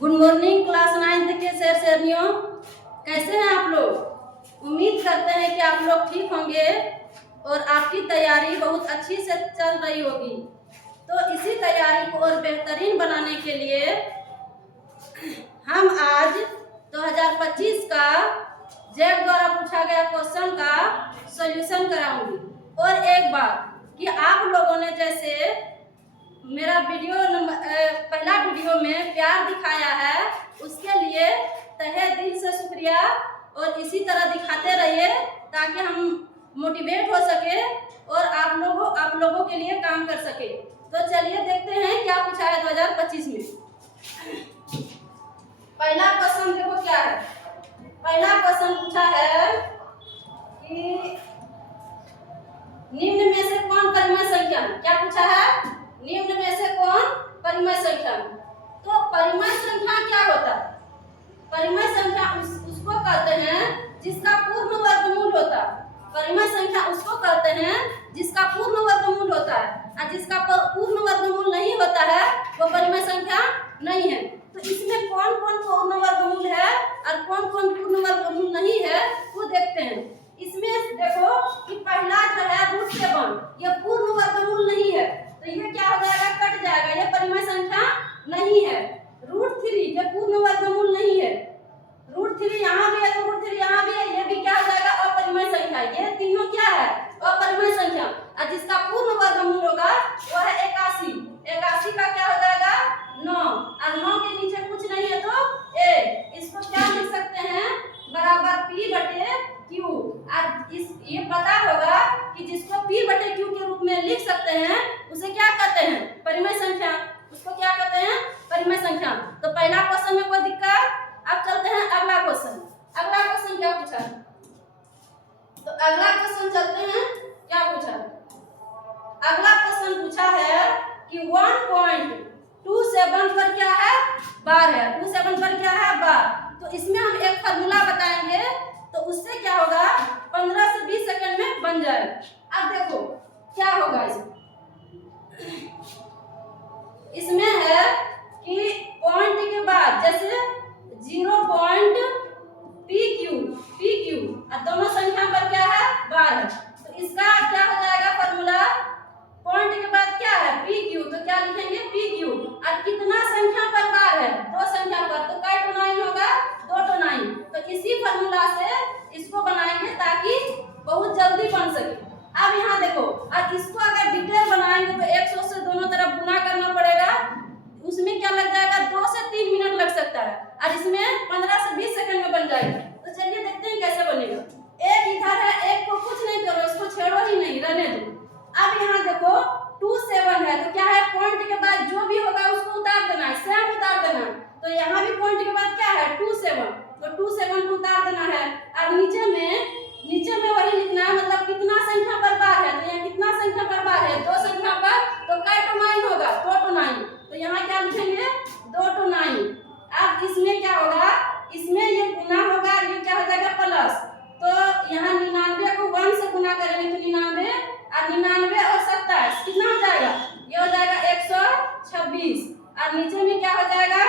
Good morning class 9th के शेरनियों, कैसे हैं आप लोग। उम्मीद करते हैं कि आप लोग ठीक होंगे और आपकी तैयारी बहुत अच्छी से चल रही होगी। तो इसी तैयारी को और बेहतरीन बनाने के लिए हम आज 2025 का जैक द्वारा पूछा गया क्वेश्चन का सॉल्यूशन कराऊंगी। और एक बात कि आप लोगों ने जैसे मेरा पहला वीडियो में प्यार दिखाया है, उसके लिए तहे दिल से शुक्रिया। और इसी तरह दिखाते रहिए ताकि हम मोटिवेट हो सके और आप लोगों के लिए काम कर सके। तो चलिए देखते हैं क्या पूछा है 2025 में। पहला क्वेश्चन देखो क्या है। पहला क्वेश्चन पूछा है कि निम्न में से कौन परिमेय संख्या, क्या पूछा है, निम्न में से कौन परिमेय संख्या। तो परिमेय संख्या क्या होता है। परिमेय संख्या उसको कहते हैं जिसका पूर्ण वर्गमूल होता है। परिमेय संख्या उसको कहते हैं जिसका पूर्ण वर्गमूल होता है, और जिसका पूर्ण वर्गमूल नहीं होता है वो परिमेय संख्या नहीं है। तो इसमें कौन कौन पूर्ण वर्गमूल है और कौन कौन पूर्ण वर्गमूल नहीं है वो देखते हैं। इसमें देखो कि पहला जो है √7, ये पूर्ण वर्गमूल नहीं है, तो ये क्या हो जाएगा, कट जाएगा, ये परिमेय संख्या नहीं है। √3 ये पूर्ण वर्गमूल नहीं है। √3 यहाँ भी है तो √3 यहाँ भी है, ये भी क्या हो जाएगा, अपरिमेय संख्या। ये तीनों क्या है, अपरिमेय संख्या। और जिसका पूर्ण वर्गमूल होगा वो है 81। 81 का क्या हो जाएगा, 9। और 9 के नीचे कुछ नहीं है तो a। इसको क्या लिख सकते हैं, बराबर p/q। और ये पता होगा कि जिसको p/q के रूप में लिख सकते हैं उसे क्या कहते हैं, परिमेय संख्या। उसको क्या कहते हैं, परिमेय संख्या। तो पहला क्वेश्चन में कोई दिक्कत। अब चलते हैं अगला क्वेश्चन। अगला क्वेश्चन क्या पूछा है, तो अगला क्वेश्चन चलते हैं क्या पूछा है। अगला क्वेश्चन पूछा है कि 1.27 पर क्या है, बार है। 27 पर क्या है, बार। तो इसमें हम एक फार्मूला बताएंगे, तो उससे क्या होगा, 15 से 20 सेकंड में बन जाएगा। अब देखो क्या होगा इसमें है कि पॉइंट के बाद जैसे 0.pq और दोनों संख्या पर क्या है, बार है। तो इसका क्या हो जाएगा फार्मूला, पॉइंट के बाद क्या है, pq, तो क्या लिखेंगे, pq। और कितना संख्या पर बार है, 2 संख्या पर, तो कै टू 9 होगा, 2 टू 9। तो इसी फार्मूला से इसको बनाएंगे ताकि बहुत जल्दी बन सके। अब यहाँ देखो, और इसको अगर डिटेल बनाएंगे तो 100 से दोनों तरफ गुना करना पड़ेगा। उसमें क्या लग जाएगा, 2 से 3 मिनट लग सकता है, और इसमें 15 से 20 सेकंड में बन जाएगा। तो चलिए देखते हैं कैसे बनेगा। एक इधर है, एक को कुछ नहीं करो, इसको छेड़ो ही नहीं, रहने दो। अब यहाँ देखो 27 है, तो क्या है, पॉइंट के बाद जो भी होगा उसको उतार देना है, सेम उतार देना है। तो यहाँ भी पॉइंट के बाद क्या है, 27, तो 27 को उतार देना है। और नीचे में वही लिखना है, मतलब कितना संख्या पर बार है। तो यहाँ कितना संख्या पर बार है, 2 संख्या पर, तो कै टू 9 होगा, 2 टू 9। तो यहाँ क्या लिखेंगे, 2 टू 9। अब इसमें क्या होगा, इसमें ये गुना होगा, ये क्या हो जाएगा, प्लस। तो यहाँ 99 को 1 से गुना करेंगे तो 99, और 99 और 27 कितना हो जाएगा, ये हो जाएगा 126। और नीचे में क्या हो जाएगा,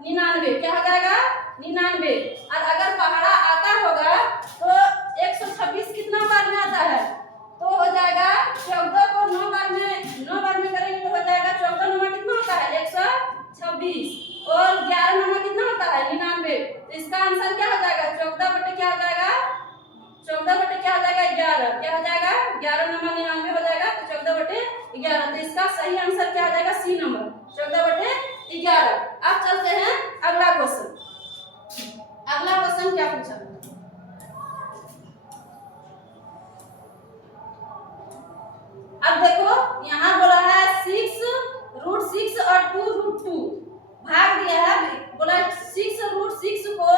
99, क्या हो जाएगा, 99। और अगर पहाड़ा आता होगा तो 126 कितना बार में आता है, तो हो जाएगा 14 को 9 बार में करेंगे तो हो जाएगा 14 9 कितना होता है, 126। और 11 9 कितना होता है, 99। तो इसका आंसर क्या हो जाएगा, 14 बटे क्या हो जाएगा, 14 बटे क्या हो जाएगा, 11। क्या हो जाएगा, 11 9 99 हो जाएगा, तो 14 बटे 11। तो इसका सही आंसर क्या हो जाएगा, सी नंबर, 14 बटे 11। अब चलते हैं अगला क्वेश्चन। अगला क्वेश्चन क्या पूछा, अब देखो यहाँ बोला है 6√6 और 2√2 भाग दिया है। बोला 6√6 को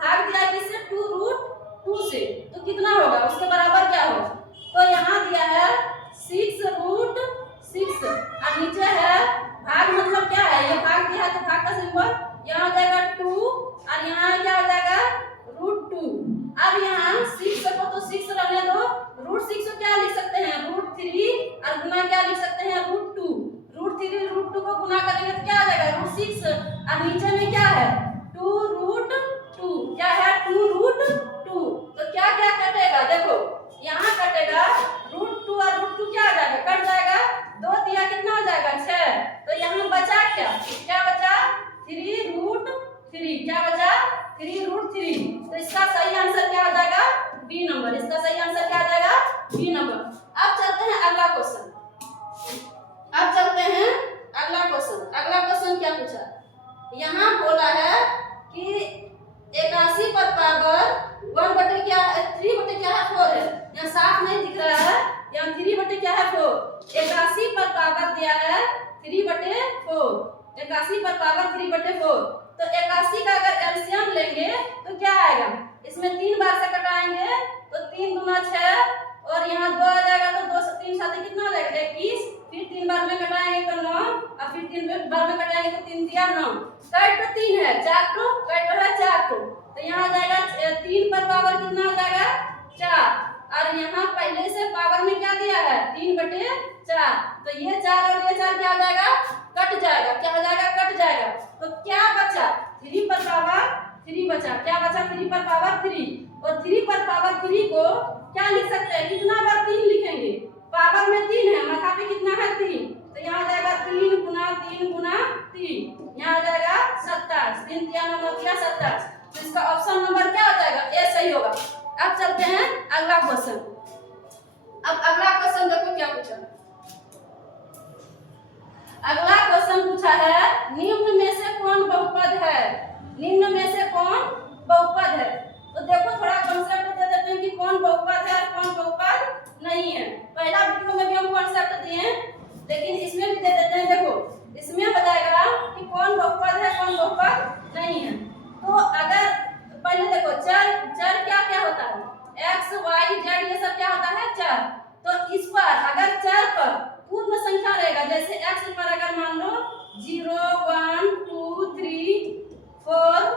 भाग दिया किससे, 2√2 से, तो कितना होगा, उसके बराबर क्या होगा। तो यहाँ दिया है 6√6 और नीचे है भाग, मतलब क्या है, ये भाग दिया है तो भाग का सिंबल यहाँ हो जाएगा 2 और यहाँ क्या हो जाएगा, √2। अब यहाँ 6 को तो 6 रहने दो, √6 को क्या लिख सकते हैं, √3 और गुना क्या लिख सकते हैं, √2। √3 √2 को गुना करेंगे तो क्या आ जाएगा, 6 और नीचे में क्या है 2√2, क्या है 2√2। तो क्या क्या कटेगा, देखो यहाँ कटेगा √2 और √2 क्या आ जाएगा, कट जाएगा, 2 दिया कितना हो जाएगा 6। तो यहाँ बचा क्या, क्या बचा 3√3, क्या बचा 3√3। तो इसका सही आंसर क्या हो जाएगा बी नंबर, इसका सही आंसर क्या आ जाएगा बी नंबर। अब चलते हैं अगला क्वेश्चन, अब चलते हैं अगला क्वेश्चन। अगला क्वेश्चन क्या पूछा, यहाँ बोला है कि 81 पर पावर 1 बटे क्या 3 बटे क्या है 4 है, यहाँ साफ नहीं दिख रहा है, यहाँ 3 बटे क्या है 4। 81 पर पावर दिया है 3 बटे 4, 81 पर पावर 3 बटे 4। तो 81 का अगर एलसीएम लेंगे तो क्या आएगा, इसमें 3 बार से कटाएंगे तो 3 दूना 6 और यहाँ 2 आ जाएगा, तो 2 से 3 साथ कितना हो जाएगा 21, फिर 3 बार में कटाएंगे तो 9 और फिर 3 बार में कटाएंगे तो 3 दिया 9, कट तो 3 है 4 तो कट है 4 तो यहाँ आ जाएगा 3 पर पावर कितना हो जाएगा 4 और यहाँ पहले से पावर में क्या दिया है 3 बटे 4। तो ये 4 और ये 4 क्या हो जाएगा कट जाएगा, क्या हो जाएगा कट जाएगा। तो क्या बचा 3 पर पावर 3 बचा, क्या बचा 3 पर पावर 3। और 3 पर पावर 3 को क्या लिख सकते हैं, कितना बार 3 लिखेंगे, पावर में 3 है, माथा पे कितना है 3, तो यहाँ आ जाएगा 3 गुना 3 गुना 3, यहाँ आ जाएगा 27, 3 3 9 9 27। तो इसका ऑप्शन नंबर क्या हो जाएगा ए सही होगा। अब चलते हैं अगला क्वेश्चन। अब अगला क्वेश्चन देखो क्या पूछा, अगला क्वेश्चन पूछा है निम्न में से कौन बहुपद है, निम्न में से कौन बहुपद है। तो देखो थोड़ा कांसेप्ट दे देते हैं कि कौन बहुपद है और कौन बहुपद नहीं है। पहला वीडियो में भी हम कांसेप्ट दिए लेकिन इसमें भी दे देते हैं, देखो इसमें बताएगा कि कौन बहुपद है कौन बहुपद नहीं है। तो अगर पहले देखो चर चर क्या क्या होता है x y z ये सब क्या होता है चर। तो इस पर अगर चर पर पूर्ण संख्या रहेगा, जैसे x पर अगर मान लो 0 1 2 3 4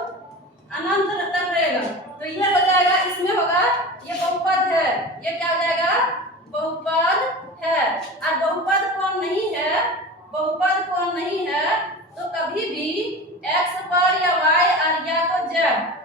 अनंत तक रहेगा तो ये हो जाएगा, इसमें होगा ये बहुपद है, ये क्या हो जाएगा बहुपद है। और बहुपद कौन नहीं है, बहुपद कौन नहीं है तो कभी भी x पर या y और या तो z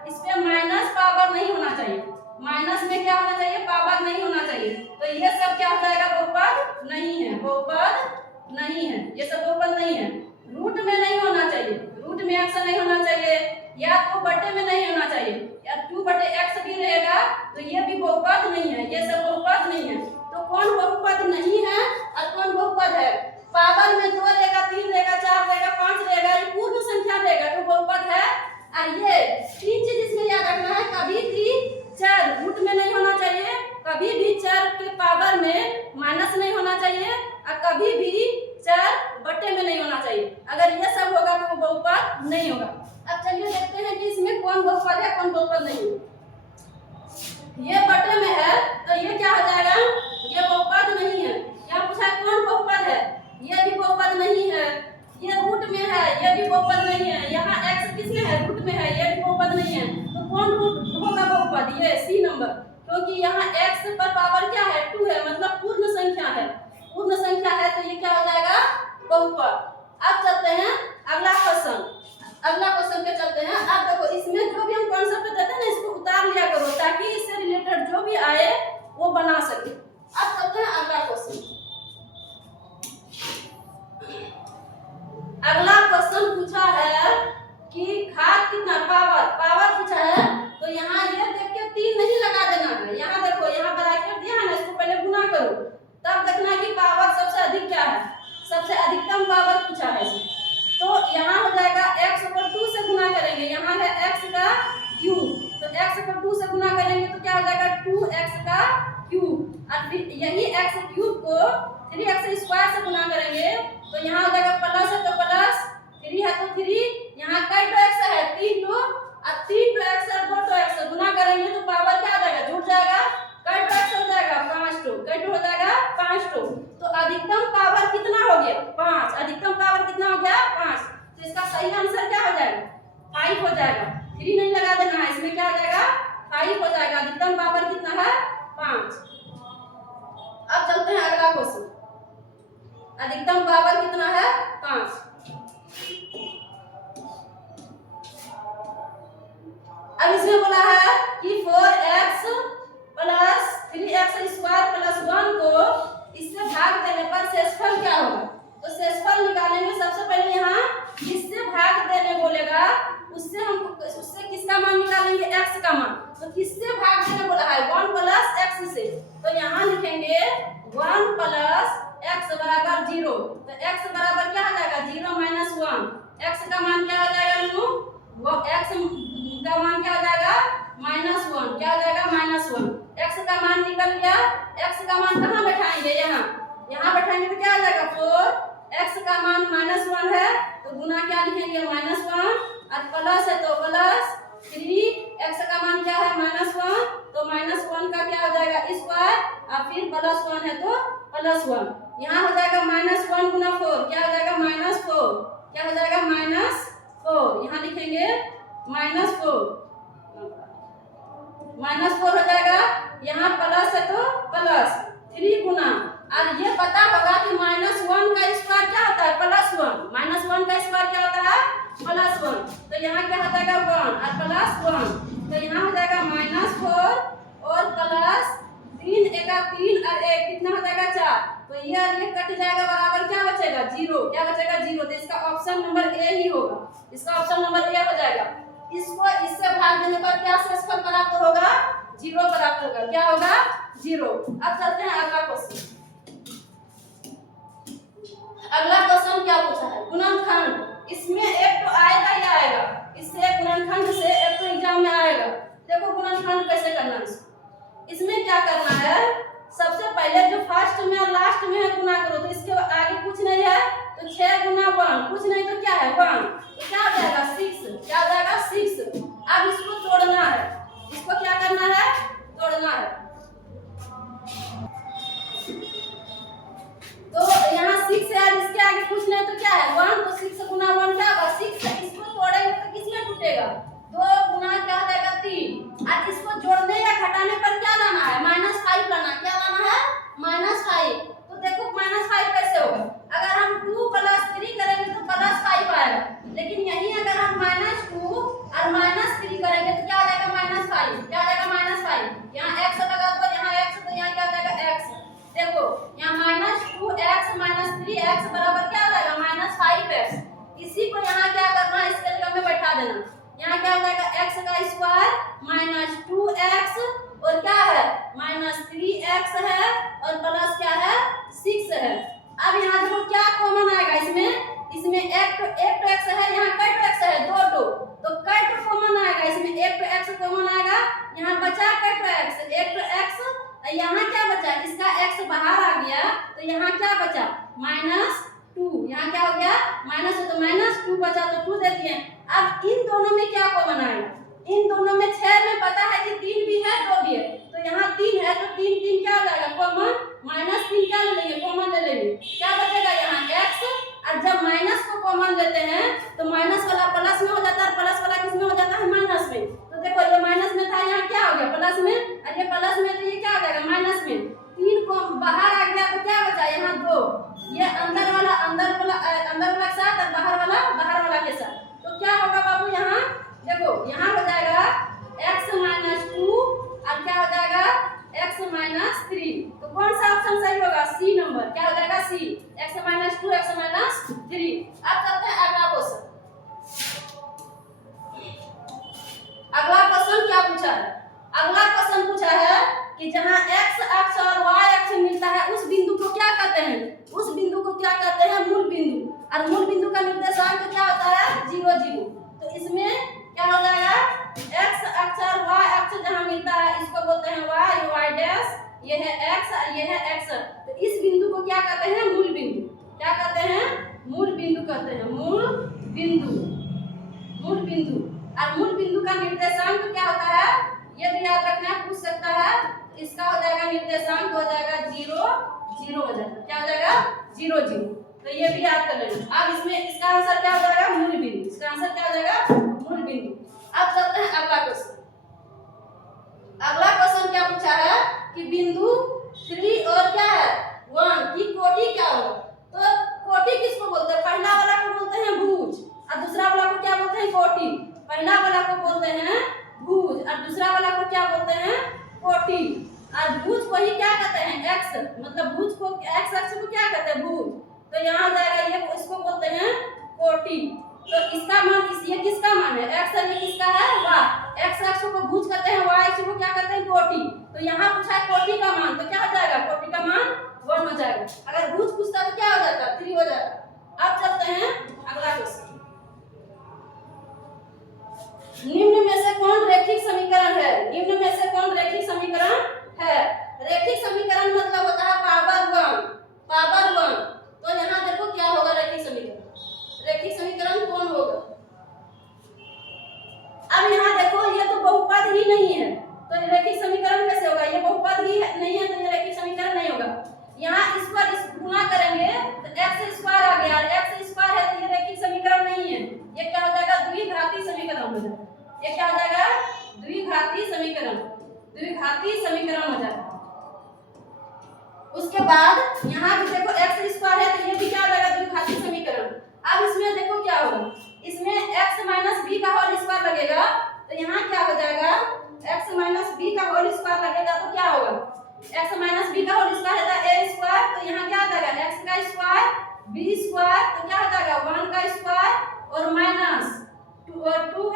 इस पे माइनस पावर नहीं होना चाहिए, माइनस में क्या होना चाहिए पावर नहीं होना चाहिए। तो ये सब क्या हो जाएगा बहुपद नहीं है, बहुपद नहीं है, ये सब बहुपद नहीं है। रूट में नहीं होना चाहिए, रूट में x नहीं होना चाहिए, या तो बटे में नहीं होना चाहिए, या 2 बटे x भी रहेगा तो ये भी बहुपद नहीं है, ये सब बहुपद नहीं है। तो कौन बहुपद नहीं है और कौन बहुपद है, पावर में 2 रहेगा 3 रहेगा 4 रहेगा 5 रहेगा, ये पूर्ण संख्या रहेगा तो बहुपद है। और ये 3 चीज इसमें याद रखना है, कभी भी चर रूट में नहीं होना चाहिए, कभी भी चर के पावर में माइनस नहीं होना चाहिए और कभी भी चर बटे में नहीं होना चाहिए। अगर ये सब होगा तो वो बहुपद नहीं होगा। अब चलिए देखते हैं कि इसमें कौन बहुपद है कौन बहुपद नहीं है। ये बटे में है तो ये क्या हो जाएगा, ये बहुपद नहीं है। यहाँ पूछा कौन बहुपद है, ये भी बहुपद नहीं है। ये रूट में है, ये भी बहुपद नहीं है। यहाँ x किसमें है रूट में है, ये भी बहुपद नहीं है। तो कौन रूट होगा बहुपद, ये सी नंबर, क्योंकि यहाँ x पर पावर क्या है 2 है, मतलब पूर्ण संख्या है, पूर्ण संख्या है तो ये क्या हो जाएगा बहुपद। अब चलते हैं अगला क्वेश्चन, अगला क्वेश्चन पे चलते हैं। अब देखो इसमें जो भी हम कॉन्सेप्ट देते हैं ना इसको उतार लिया करो ताकि इससे रिलेटेड जो भी आए वो बना सके। अब चलते हैं अगला क्वेश्चन। अगला क्वेश्चन पूछा है कि घात कितना पावर, पावर पूछा है तो यहाँ ये देख के 3 नहीं लगा देना है। यहाँ देखो यहाँ ब्रैकेट दिया है ना, इसको पहले गुना करो तब देखना कि पावर सबसे अधिक क्या है, सबसे अधिकतम पावर पूछा है। तो यहाँ हो जाएगा x को 2 से गुना करेंगे, यहाँ है x का क्यूब, तो x को 2 से गुना करेंगे तो क्या हो जाएगा 2x का क्यूब, और फिर यही x क्यूब को 3x स्क्वायर से गुना करेंगे तो यहाँ हो जाएगा प्लस है तो प्लस, 3 है तो 3, यहाँ कई तो x है 3 तो, और 3 तो x और 2 तो x गुना करेंगे तो पावर क्या आ जाएगा जुड़ जाएगा, कई तो x हो जाएगा 5 तो, कई तो हो जाएगा 5 तो। तो अधिकतम पावर कितना हो गया 5, अधिकतम पावर कितना हो गया 5। तो इसका सही आंसर क्या हो जाएगा 5 हो जाएगा, 3 नहीं लगा देना है, इसमें क्या हो जाएगा 5 हो जाएगा। अधिकतम पावर कितना है 5। अब चलते हैं अगला क्वेश्चन। अधिकतम पावर कितना है 5। x का मान क्या हो जाएगा मीनू, वो x का मान क्या हो जाएगा -1, क्या हो जाएगा -1। x का मान निकल गया, x का मान कहाँ बैठाएंगे, यहाँ बैठाएंगे तो क्या हो जाएगा 4। x का मान -1 है तो गुना क्या लिखेंगे -1, और प्लस है तो +3। x का मान क्या है -1 तो -1 का क्या हो जाएगा स्क्वायर, और फिर +1 है तो +1। यहाँ हो जाएगा -1 गुना 4, क्या हो जाएगा -4, क्या हो जाएगा -4। यहाँ लिखेंगे -4 हो जाएगा। यहाँ प्लस है तो +3 गुना, और ये पता होगा कि -1 का स्क्वायर क्या होता है +1, -1 का स्क्वायर क्या होता है +1। तो यहाँ क्या हो जाएगा 1 और +1, तो यहाँ हो जाएगा -4 और +3, एका 3 और 1 कितना हो जाएगा 4। तो ये और ये कट जाएगा, बराबर क्या बचेगा 0, क्या बचेगा 0। तो इसका ऑप्शन नंबर ए ही होगा, इसका ऑप्शन नंबर ए हो जाएगा। इसको इससे भाग देने पर क्या शेषफल प्राप्त होगा, 0 प्राप्त होगा, क्या होगा 0। अब चलते हैं अगला क्वेश्चन। अगला क्वेश्चन क्या पूछा है, गुणनखंड। इसमें एक तो आएगा ही आएगा, इससे गुणनखंड से एक तो एग्जाम में आएगा। देखो गुणनखंड कैसे करना है, इसमें क्या करना है, सबसे पहले जो फर्स्ट में और लास्ट में है गुना करो, तो इसके आगे कुछ नहीं है तो 6 गुना 1, कुछ नहीं तो क्या है 1, तो क्या हो जाएगा 6, क्या हो जाएगा 6। अब इसको तोड़ना है, इसको क्या करना है तोड़ना है। तो यहाँ 6 है, इसके आगे कुछ नहीं तो क्या है 1, तो 6 गुना 1 क्या होगा 6 है। इसको तोड़ेंगे तो किसमें टूटेगा, 2 गुना क्या हो जाएगा 3, और इसको जोड़ने या घटाने पर क्या लाना है -5 लाना, क्या लाना है -5। तो देखो -5 कैसे होगा, अगर हम 2 + 3 करेंगे तो +5 आएगा, लेकिन यहीं अगर हम -2 और -3 करेंगे तो क्या हो जाएगा -5, क्या हो जाएगा -5। यहाँ x लगा दो, यहाँ x, तो यहाँ क्या हो जाएगा x। देखो यहाँ -2x -3x बराबर क्या हो जाएगा -5x। इसी को यहाँ क्या करना है, इसके जगह में बैठा देना। यहाँ क्या हो जाएगा x का स्क्वायर -2x और क्या है -3x है, और प्लस क्या है 6 है। अब यहाँ देखो क्या कॉमन आएगा इसमें एक तो x है, यहाँ कई तो x है 2, तो कई तो कॉमन आएगा इसमें, एक तो x कॉमन आएगा। यहाँ बचा कई तो x, एक तो x, यहाँ क्या बचा, इसका x बाहर आ गया, तो यहाँ क्या बचा -2, यहाँ क्या हो गया तो -2 बचा, तो 2 दे दिए। अब इन दोनों में क्या कॉमन आएगा, इन दोनों में 6 में पता है कि 3 भी है 2 भी है, तो यहाँ 3 है तो 3 क्या हो जाएगा कॉमन, -3 क्या ले लेंगे कॉमन ले लेंगे, क्या बचेगा यहाँ x। और जब माइनस को कॉमन लेते हैं तो माइनस वाला प्लस में हो जाता है, प्लस वाला किस में हो जाता है माइनस में। तो देखो ये माइनस में था, यहाँ क्या हो गया प्लस में, और ये प्लस में तो ये क्या हो जाएगा माइनस में। 3 को बाहर आ गया तो क्या बचा यहाँ 2, ये अंदर वाला के साथ और बाहर वाला के साथ। तो क्या होगा बाबू यहाँ देखो, यहाँ हो जाएगा x -2 और क्या हो जाएगा x -3। तो कौन सा ऑप्शन सही होगा, सी नंबर, क्या हो जाएगा सी, x -2 x -3। अब चलते हैं अगला क्वेश्चन। अगला क्वेश्चन क्या पूछा है, अगला क्वेश्चन पूछा है कि जहाँ x अक्ष और y अक्ष मिलता है उस बिंदु को क्या कहते हैं, उस बिंदु को क्या कहते हैं मूल बिंदु, और मूल बिंदु का निर्देशांक क्या होता है 0 0। तो इसमें क्या हो जाएगा x अक्ष और y अक्ष जहाँ मिलता है इसको बोलते हैं y डैश, ये है x और ये है x। तो इस बिंदु को क्या कहते हैं मूल बिंदु, क्या कहते हैं मूल बिंदु कहते हैं, मूल बिंदु। और मूल बिंदु का निर्देशांक क्या होता है ये भी याद रखना है, पूछ सकता है। इसका हो जाएगा निर्देशांक हो जाएगा 0 0 हो जाएगा, क्या हो जाएगा 0 0। तो ये भी याद कर लेना। अब इसमें इसका आंसर क्या हो जाएगा मूल बिंदु, इसका आंसर क्या हो जाएगा मूल बिंदु। अब चलते हैं अगला क्वेश्चन। अगला क्वेश्चन क्या पूछा है कि बिंदु 3 और क्या है 1 की कोटि क्या होगा। तो कोटि किसको बोलते हैं, पहला वाला को बोलते हैं भुज और दूसरा वाला को क्या बोलते हैं कोटि। पहला वाला को बोलते हैं भुज और दूसरा वाला को क्या बोलते हैं कोटि। और भुज को ही क्या कहते हैं x, मतलब भुज को x अक्ष को क्या कहते हैं भुज। तो यहाँ जाएगा ये इसको बोलते हैं कोटि। तो इसका मान ये किसका मान है x, और ये किसका है y। x अक्ष को भुज कहते हैं, y अक्ष को क्या कहते हैं कोटि। तो यहाँ पूछा है कोटि का मान, तो क्या हो जाएगा कोटि का मान 1 हो जाएगा। अगर भुज पूछता तो क्या हो जाता 3 हो जाता। अब चलते हैं अगला क्वेश्चन। समीकरण है। निम्न में से कौन रैखिक समीकरण है? रैखिक समीकरण मतलब होता है पावर 1। तो यहाँ देखो क्या होगा रैखिक समीकरण। रैखिक समीकरण कौन होगा? अब यहाँ देखो ये तो बहुपद ही नहीं है, तो रैखिक समीकरण कैसे होगा? ये बहुपद ही नहीं है तो ये रैखिक समीकरण नहीं होगा। यहाँ इस पर इस गुणा करेंगे तो x स्क्वायर आ गया, x स्क्वायर है तो ये रैखिक समीकरण नहीं है। ये क्या हो जाएगा? द्विघाती समीकरण हो जाएगा। ये क्या हो जाएगा? द्विघाती समीकरण हो जाएगा। उसके बाद यहाँ भी देखो x स्क्वायर है तो ये भी क्या हो जाएगा? द्विघाती समीकरण। अब इसमें देखो क्या होगा, इसमें x माइनस बी का होल स्क्वायर लगेगा तो यहाँ क्या हो जाएगा? x माइनस बी का होल स्क्वायर लगेगा तो क्या होगा? x माइनस बी का होल स्क्वायर है a स्क्वायर, तो यहाँ क्या आ जाएगा? x का स्क्वायर b स्क्वायर, तो क्या हो जाएगा? 1 का स्क्वायर और माइनस 2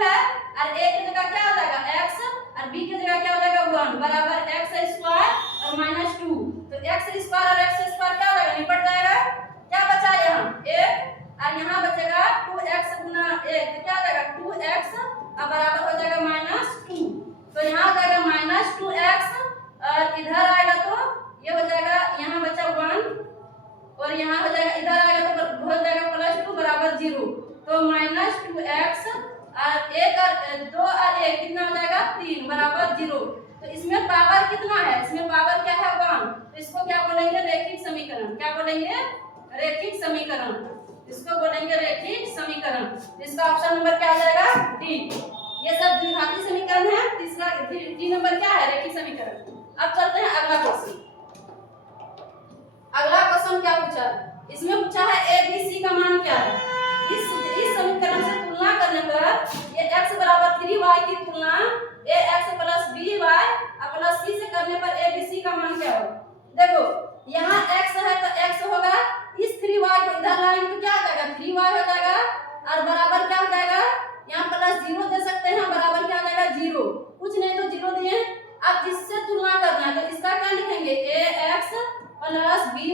है और a की जगह क्या हो जाएगा? x और b की जगह क्या हो जाएगा? 1 बराबर x स्क्वायर और माइनस 2। तो x स्क्वायर और x स्क्वायर क्या हो जाएगा? निपट जाएगा। क्या बचा यहाँ? 1 और यहाँ बचेगा 2x गुना 1, तो क्या हो जाएगा? 2x और बराबर हो जाएगा -2। तो यहाँ हो जाएगा -2x और इधर आएगा तो ये हो जाएगा, यहाँ बचा 1 और यहाँ हो जाएगा, इधर आएगा तो हो जाएगा +2 बराबर 0। तो -2x और 1 और 2 और 1 कितना हो जाएगा? 3 बराबर 0। तो इसमें पावर कितना है? इसमें पावर क्या है? 1। तो इसको क्या बोलेंगे? रैखिक समीकरण। क्या बोलेंगे? रैखिक समीकरण। इसको बोलेंगे रैखिक समीकरण। इसका ऑप्शन नंबर क्या आ जाएगा? डी। ये सब द्विघाती समीकरण है। तीसरा डी नंबर क्या है? रैखिक समीकरण। अब चलते हैं अगला क्वेश्चन। अगला क्वेश्चन क्या पूछा है? इसमें पूछा है a b c का मान क्या है। इस समीकरण से तुलना करने पर ये x बराबर 3y की तुलना ax प्लस by और प्लस c से करने पर a b c का मान क्या होगा? देखो यहाँ x है तो x होगा, इस 3y को इधर लाएंगे तो क्या आ जाएगा? 3y हो जाएगा और बराबर क्या हो जाएगा? यहाँ +0 दे सकते हैं, बराबर क्या हो जाएगा? 0। कुछ नहीं तो 0 दिए। अब जिससे तुलना करना है तो इसका क्या लिखेंगे? ax plus by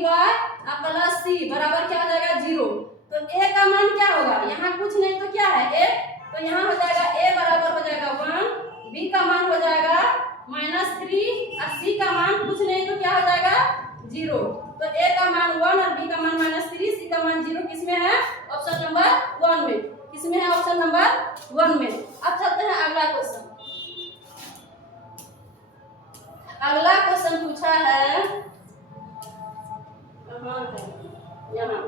plus c बराबर क्या हो जाएगा? 0। तो a का मान क्या होगा? यहाँ कुछ नहीं तो क्या है? a, तो यहाँ हो जाएगा a बराबर हो जाएगा 1, b का मान हो जाएगा -3 और c का मान कुछ नहीं तो क्या हो जाएगा? 0। तो a का मान 1 और b का मान -3, c का मान 0 किसमें है? ऑप्शन नंबर 1 में। किसमें है? ऑप्शन नंबर 1 में। अब चलते हैं अगला क्वेश्चन। अगला क्वेश्चन पूछा है यहाँ,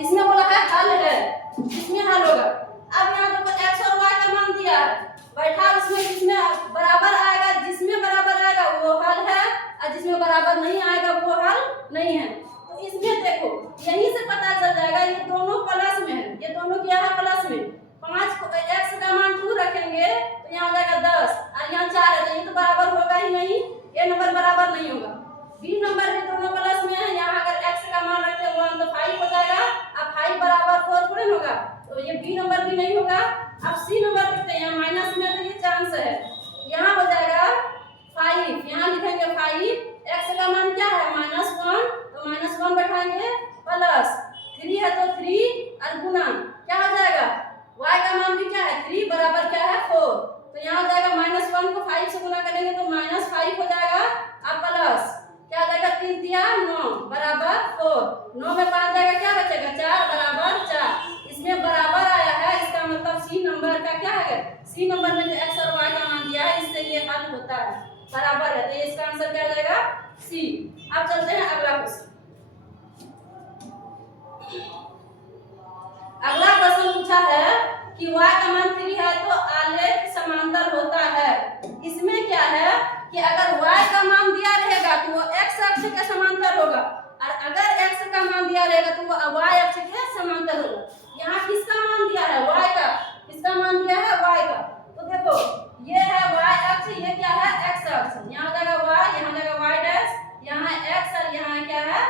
इसमें बोला है हल है, इसमें हल होगा। अब यहाँ देखो x और y का मान दिया है, बैठा उसमें जिसमें बराबर आएगा, जिसमें बराबर आएगा वो हल है और जिसमें बराबर नहीं आएगा वो हल नहीं है। तो इसमें देखो यहीं से पता चल जाएगा ये दोनों प्लस में है। ये दोनों क्या है? प्लस में। 5 को x का मान 2 रखेंगे तो यहाँ हो जाएगा 10 और यहाँ 4 है तो ये तो बराबर होगा ही नहीं, ये नंबर बराबर नहीं होगा। बी नंबर भी दोनों प्लस में है, यहाँ अगर x का मान रखते हैं 1 तो 5 हो जाएगा। अब 5 बराबर 4 थोड़े होगा, तो ये बी नंबर भी नहीं होगा। अब सी नंबर देखते हैं, यहाँ माइनस में तो ये चांस है, यहाँ हो जाएगा 5, यहाँ लिखेंगे 5। x का मान क्या है? -1, तो -1 बैठाएंगे प्लस 3 है तो 3 और गुना क्या हो जाएगा? y का मान भी क्या है? 3 बराबर क्या है? 4। तो यहाँ हो जाएगा -1 को 5 से गुना करेंगे तो -5 हो जाएगा। अब प्लस क्या जाएगा? 3 दिया 9 बराबर 4, 9 में 5 जाएगा, क्या बचेगा? 4 बराबर 4। इसमें बराबर आया है, इसका मतलब सी नंबर का क्या है? सी नंबर में जो x और y का मान दिया है इससे ये हल होता है, बराबर है। तो इसका आंसर क्या जाएगा? सी। अब चलते हैं अगला क्वेश्चन। अगला क्वेश्चन पूछा है कि y का मान 3 है तो आलेख समांतर होता है। इसमें क्या है कि अगर y का मान दिया रहेगा तो वो x अक्ष के समांतर होगा और अगर x का मान दिया रहेगा तो वो y अक्ष के समांतर होगा। यहाँ किसका मान दिया है? y का। किसका मान दिया है? y का। तो देखो ये है y अक्ष, ये क्या है? x अक्ष। यहाँ जाएगा y, यहाँ जाएगा y डैश, यहाँ x और यहाँ क्या है?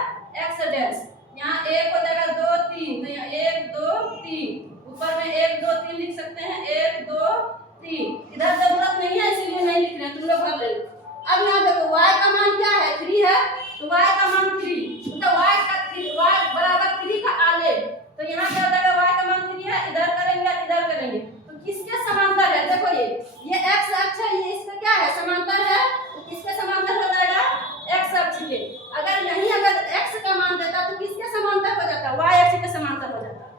x dash. यहाँ 1 हो जाएगा 2 3, तो यहाँ 1 2 3, ऊपर में 1 2 3 लिख सकते हैं, 1 2 3। इधर जरूरत नहीं है इसलिए नहीं लिख रहे, तुम लोग भर लेंगे। अब यहाँ देखो y का मान क्या है? 3 है, तो y का मान 3, तो y बराबर 3 का आलेख, तो यहाँ क्या हो जाएगा?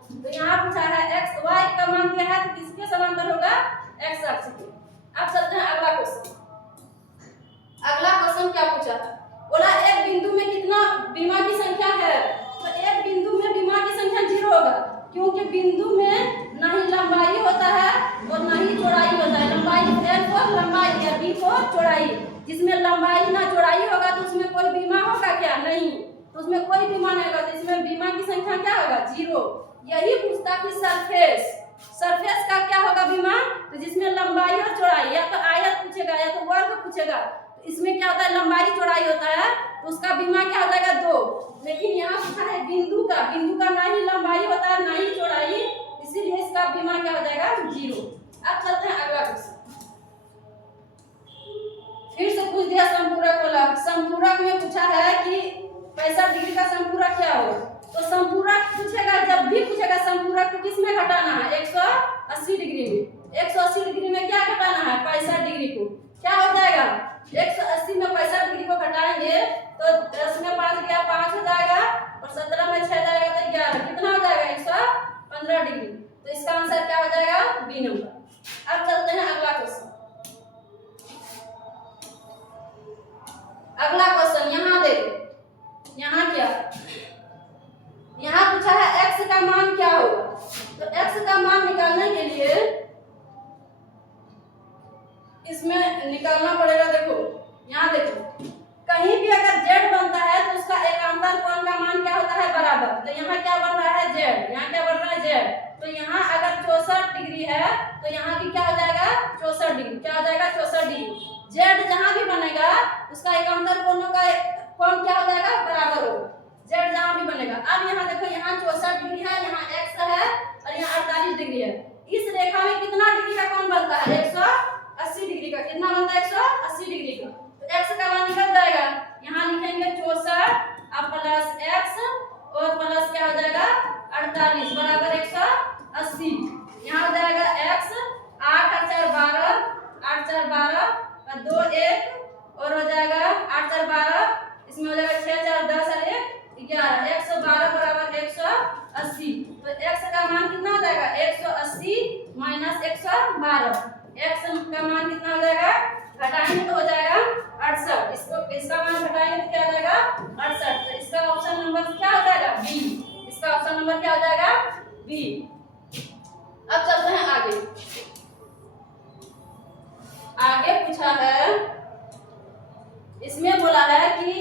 तो यहाँ पूछा है एक्स वाई का मान क्या है, तो किसके समांतर होगा, एक्स अक्ष के। अब चलते हैं अगला क्वेश्चन। अगला क्वेश्चन क्या पूछा है, बोला एक बिंदु में कितना बीमा की संख्या है, तो एक बिंदु में बीमा की संख्या 0 होगा, क्योंकि बिंदु में ना ही लंबाई होता है और ना ही चौड़ाई होता है। लंबाई L को लंबाई या B को चौड़ाई, जिसमें लंबाई ना चौड़ाई होगा तो उसमें कोई बीमा होगा क्या, नहीं, तो उसमें कोई बीमा नहीं होगा, तो इसमें बीमा की संख्या क्या होगा, 0। यही पूछता कि सरफेस का क्या होगा बीमा, तो जिसमें लंबाई और चौड़ाई, या तो आयत पूछेगा या तो वर्ग पूछेगा, तो इसमें क्या होता है, लंबाई चौड़ाई होता है, तो उसका बीमा क्या हो जाएगा, 2। लेकिन यहाँ पूछा है बिंदु का ना ही लंबाई होता है ना ही चौड़ाई, इसीलिए इसका बीमा क्या हो जाएगा, 0। अब चलते हैं अगला क्वेश्चन। फिर से पूछ दिया संपूरक वाला। संपूरक में पूछा है कि 65 डिग्री का संपूरक क्या हो, तो संपूरक पूछेगा, जब भी पूछेगा संपूरक तो किस में घटाना है, 180 डिग्री में। 180 डिग्री में क्या घटाना है, 65 डिग्री को, क्या हो जाएगा, 180 में 65 डिग्री को घटाएंगे तो 10 में 5 गया 5 हो जाएगा, और 17 में 6 जाएगा तो 11, कितना हो जाएगा, 115 डिग्री। तो इसका आंसर क्या हो जाएगा, बी नंबर। अब चलते हैं अगला क्वेश्चन। अगला क्वेश्चन यहाँ देखो, यहाँ क्या, यहाँ पूछा है x का मान क्या होगा, तो x का मान निकालने के लिए इसमें निकालना पड़ेगा। देखो यहाँ देखो, कहीं भी अगर z बनता है तो उसका एकांतर कोण का मान क्या होता है, बराबर। तो यहाँ क्या बन रहा है, z, यहाँ क्या बन रहा है, z, तो यहाँ अगर 64 डिग्री है तो यहाँ भी क्या हो जाएगा, 64 डिग्री, क्या हो जाएगा, 64 डिग्री। z जहाँ भी बनेगा उसका एकांतर कोणों का कोण क्या हो जाएगा, बराबर होगा, z जहाँ भी बनेगा। अब यहाँ देखो, यहाँ 64 डिग्री है, यहाँ x है और यहाँ 48 डिग्री है। इस रेखा में कितना डिग्री का कोण बनता है, 180 डिग्री का। कितना बनता है, 180 डिग्री का। तो x का मान निकल जाएगा, यहाँ लिखेंगे 64 अब प्लस x और प्लस क्या हो जाएगा, 48 बराबर 180। यहाँ हो जाएगा x 8 और 4 12, 8 4 12 और 2 1 और हो जाएगा 8 4 12, इसमें हो जाएगा 6 4 10 और 1 11, 112 बराबर 180। तो x का मान कितना हो जाएगा, 180 माइनस 112, x का मान कितना हो जाएगा, घटाएंगे तो हो जाएगा 68। इसका मान घटाएंगे तो क्या हो जाएगा, 68। तो इसका ऑप्शन नंबर क्या हो जाएगा, बी। इसका ऑप्शन नंबर क्या हो जाएगा, बी। अब चलते हैं आगे। आगे पूछा है, इसमें बोला है कि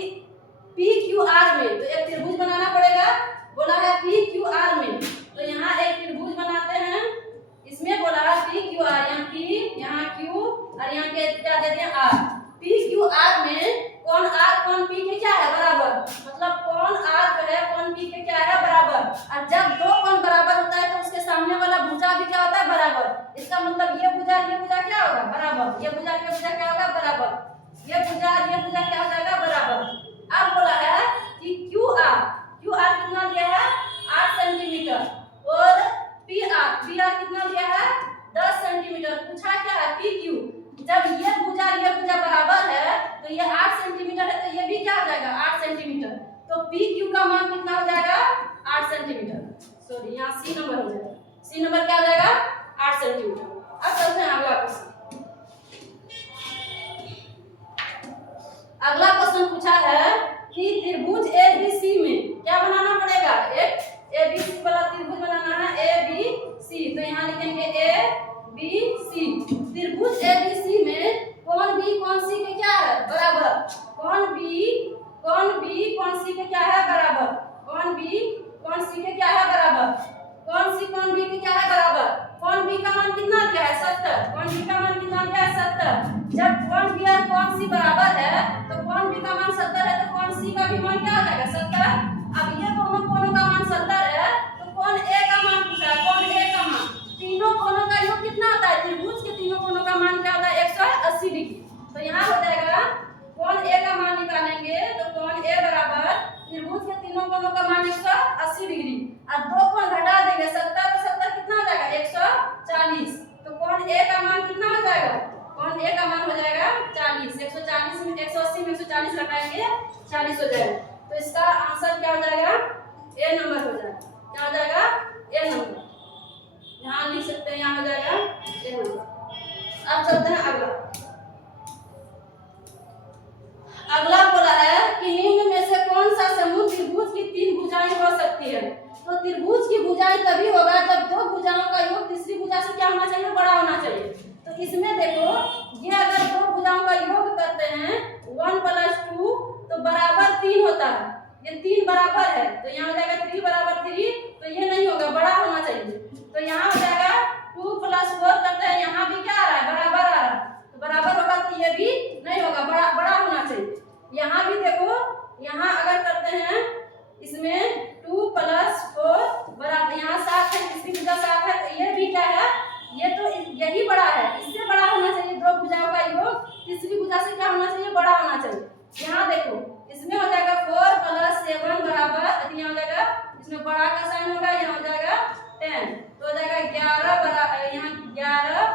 पी क्यू आर में, तो एक त्रिभुज बनाना पड़ेगा। बोला है पी क्यू आर में, तो यहाँ एक त्रिभुज बनाते हैं। इसमें बोला है पी क्यू आर, यहाँ पी यहाँ क्यू और यहाँ के क्या दे दिया, आर। पी क्यू आर में कौन आर कौन पी के क्या है, बराबर, मतलब कौन आर जो है कौन पी के क्या है, बराबर। और जब दो कौन बराबर होता है तो उसके सामने वाला भुजा भी क्या होता है, बराबर। इसका मतलब ये भुजा क्या होगा, बराबर, ये भुजा क्या होगा, बराबर, ये भुजा क्या हो जाएगा, बराबर। अब बोला है कि क्यू आर कितना दिया है, 8 सेंटीमीटर, और पी आर कितना दिया है, 10 सेंटीमीटर। पूछा क्या है, पी क्यू, जब ये भुजा बराबर है तो ये 8 सेंटीमीटर है, तो ये भी क्या हो जाएगा, 8 सेंटीमीटर। तो पी क्यू का मान कितना हो जाएगा, 8 सेंटीमीटर। सॉरी, यहाँ सी नंबर हो जाएगा, सी नंबर क्या हो जाएगा, 8 सेंटीमीटर। अब चलते हैं अगला क्वेश्चन। अगला क्वेश्चन पूछा है कि त्रिभुज एबीसी में क्या बनाना पड़ेगा, एक एबीसी वाला त्रिभुज बनाना है, एबीसी। तो यहाँ लिखेंगे एबीसी। त्रिभुज एबीसी में कौन बी कौन सी के क्या है, बराबर। कौन बी कौन सी के क्या है, बराबर। कौन बी कौन सी के क्या है, बराबर। कौन बी के क्या है, बराबर। कौन बी का मान कितना दिया है, 70। कौन बी का मान कितना दिया है, 70। जब कौन बी और कौन सी बराबर है तो कौन बी का मान 70 है, तो कौन सी का भी मान क्या हो जाएगा, 70। अब ये दोनों कोणों का मान 70 है, तो कौन ए का मान पूछा है, कौन ए का मान, तीनों कोणों का योग कितना होता है, त्रिभुज के तीनों कोणों का मान क्या होता है, 180 डिग्री। तो यहाँ हो जाएगा कौन ए का मान निकालेंगे तो कौन ए बराबर त्रिभुज के तीनों कोणों का मान 180 डिग्री, और दो कोण घटा देंगे, 70 तो 70 कितना हो जाएगा, 140। तो कौन ए का मान कितना हो जाएगा, कौन ए का मान हो जाएगा 40। 140 में 180 में 140 घटाएंगे 40 हो जाएगा। तो इसका आंसर क्या हो 10 तो हो जाएगा 11 बराबर यहाँ 11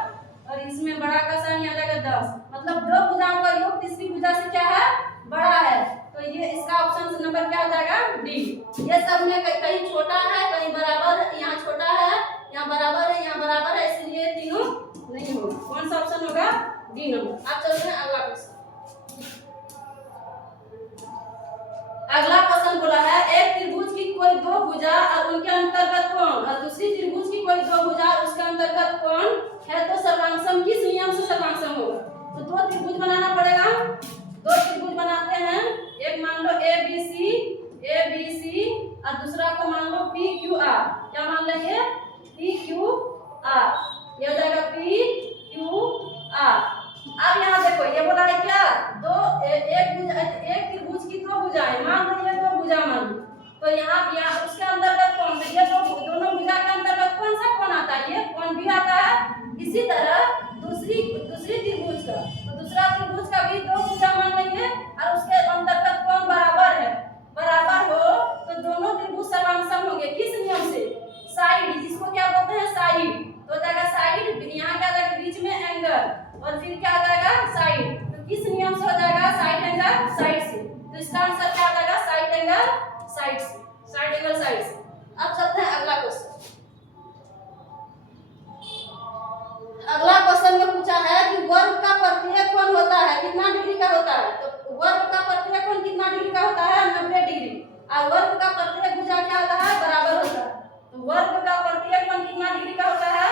और इसमें बड़ा का साइन आ जाएगा 10, मतलब दो भुजाओं का योग तीसरी भुजा से क्या है बड़ा है, तो ये इसका ऑप्शन नंबर क्या हो जाएगा डी। ये सब में कहीं छोटा है कहीं बराबर है, यहाँ छोटा है यहाँ बराबर है यहाँ बराबर है, इसलिए तीनों नहीं होगा। कौन सा ऑप्शन होगा डी नंबर। आप चलते हैं अगला क्वेश्चन। अगला क्वेश्चन बोला है एक त्रिभुज की कोई दो भुजा और उनके अंतर्गत कोण और दूसरी त्रिभुज की कोई दो भुजा और उसके अंतर्गत कोण है तो सर्वांगसम किस नियम से सर्वांगसम होगा। तो दो त्रिभुज बनाना पड़ेगा, दो त्रिभुज बनाते हैं, एक मान लो ए बी सी और दूसरा को मान लो पी क्यू आर। क्या मान लेंगे पी क्यू आर, ये हो जाएगा पी क्यू आर। अब यहाँ देखो ये बोला है क्या दो एक त्रिभुज की दो भुजाएं, मान लो ये दो भुजा मान लो, तो यहाँ उसके अंतर्गत कौन सा ये दोनों भुजा के अंतर्गत कौन सा कोण आता है, ये कोण भी आता है। इसी तरह दूसरी त्रिभुज का, तो दूसरा त्रिभुज का भी दो भुजा मान लेंगे और उसके अंतर्गत कोण बराबर है, बराबर हो तो दोनों त्रिभुज सर्वांगसम होंगे। किस नियम से साइड, इसको क्या बोलते हैं साइड, तो जाएगा साइड, यहाँ क्या जाएगा बीच में एंगल और फिर क्या आ जाएगा साइड, तो किस नियम से हो जाएगा साइड एंगल साइड से, तो इसका आंसर क्या आ जाएगा साइड एंगल साइड से, साइड एंगल साइड से। अब चलते हैं अगला क्वेश्चन। अगला क्वेश्चन में पूछा है कि वर्ग का प्रत्येक कोण होता है कितना डिग्री का होता है, तो वर्ग का प्रत्येक कोण कितना डिग्री का होता है 90 डिग्री, और वर्ग का प्रत्येक भुजा क्या होता है बराबर होता है, तो वर्ग का प्रत्येक कोण कितना डिग्री का होता है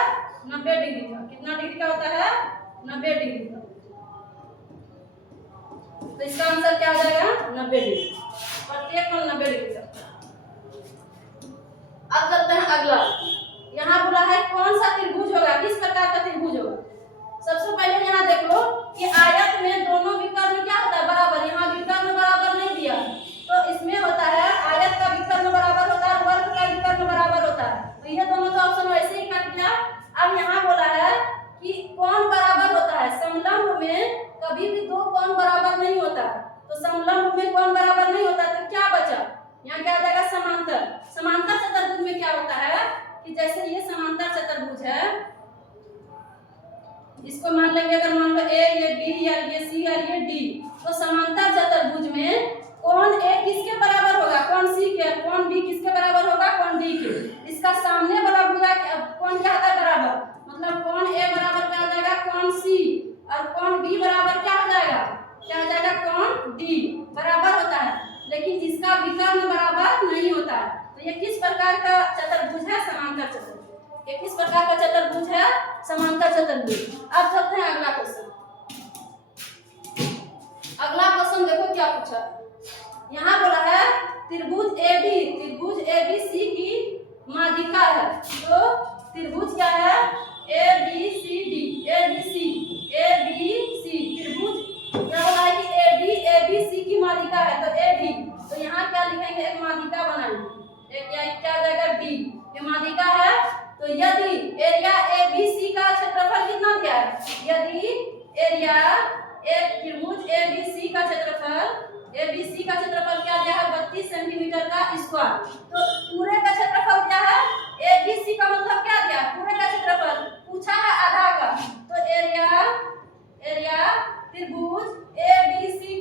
90 डिग्री का, कितना डिग्री का होता है 90 डिग्री का, तो इसका आंसर क्या आ जाएगा 90 डिग्री, प्रत्येक कोण 90 डिग्री का। अब चलते हैं अगला, यहाँ बोला है कौन सा त्रिभुज होगा, किस प्रकार का त्रिभुज होगा। सबसे पहले यहाँ देख लो कि आयत में दोनों विकर्ण क्या होता है बराबर, यहाँ विकर्ण बराबर नहीं दिया, तो इसमें होता है आयत का विकर्ण बराबर होता है, वर्ग का विकर्ण बराबर होता है, तो ये दोनों का ऑप्शन वैसे ही कर दिया। अब यहाँ बोला है कि कोण बराबर होता है, समलंब में कभी भी दो कोण बराबर नहीं होता, तो समलंब में कोण बराबर नहीं होता, तो क्या बचा यहाँ क्या आ जाएगा समांतर। समांतर चतुर्भुज में क्या होता है कि जैसे ये समांतर चतुर्भुज है, इसको मान लेंगे अगर मान लो ए ये बी या ये सी और ये डी, तो समांतर चतुर्भुज में कोण ए किसके बराबर होगा कोण सी के, कोण बी किसके बराबर होगा कोण डी के। इसका सामने वाला भुजा कोण क्या होता है बराबर, मतलब कोण ए बराबर क्या हो जाएगा कोण सी और कोण बी बराबर क्या हो जाएगा कोण डी बराबर होता है, लेकिन इसका विकर्ण बराबर नहीं होता है। तो ये किस प्रकार का चतुर्भुज है समांतर चतुर्भुज, ये किस प्रकार का चतुर्भुज है समांतर चतुर्भुज। अब चलते हैं अगला क्वेश्चन। अगला क्वेश्चन देखो क्या पूछा, यहाँ बोला है त्रिभुज एबीसी की माध्यिका है, तो त्रिभुज क्या है एबीसी त्रिभुज क्या बोला है कि एबीसी की माध्यिका है, तो एबी, तो यहाँ क्या लिखेंगे एक माध्यिका बनाएंगे, एक क्या आ जाएगा डी, ये माध्यिका है। तो यदि एरिया एबीसी का क्षेत्रफल कितना दिया है, यदि एरिया एक त्रिभुज एबीसी का क्षेत्रफल क्या दिया है 32 सेंटीमीटर का स्क्वायर, तो पूरे का क्षेत्रफल क्या है एबीसी का मतलब क्या दिया पूरे का क्षेत्रफल, पूछा है आधा का, तो एरिया त्रिभुज एबीसी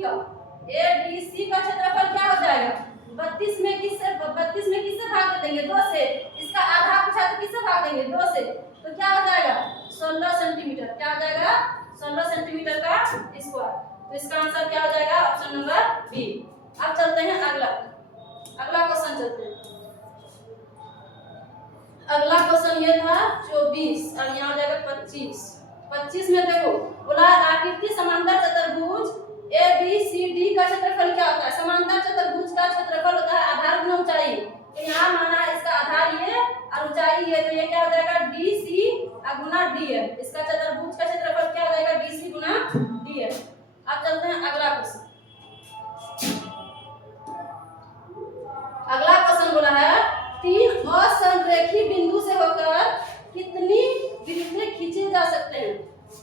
का क्षेत्रफल क्या हो जाएगा 32 में किससे भाग देंगे 2 से, इसका आधा पूछा तो किससे भाग देंगे 2 से, तो क्या हो जाएगा 16 सेंटीमीटर, क्या हो जाएगा 16 सेंटीमीटर का स्क्वायर, तो इसका आंसर क्या हो जाएगा ऑप्शन नंबर बी। अब चलते हैं अगला क्वेश्चन चलते हैं। अगला क्वेश्चन ये था 24 और यहाँ हो जाएगा 25 में देखो बोला आकृति समांतर चतुर्भुज ABCD का क्षेत्रफल क्या होता है, समांतर चतुर्भुज का क्षेत्रफल होता है आधार गुना ऊंचाई, तो यहाँ माना इसका आधार ये और ऊंचाई ये, तो ये क्या हो जाएगा DC गुना DL, इसका चतुर्भुज का क्षेत्रफल क्या हो जाएगा BC गुना DL। अब चलते हैं अगला क्वेश्चन। अगला क्वेश्चन बोला है 3 असंरेखी बिंदु से होकर कितनी वृत्तें खींचे जा सकते हैं।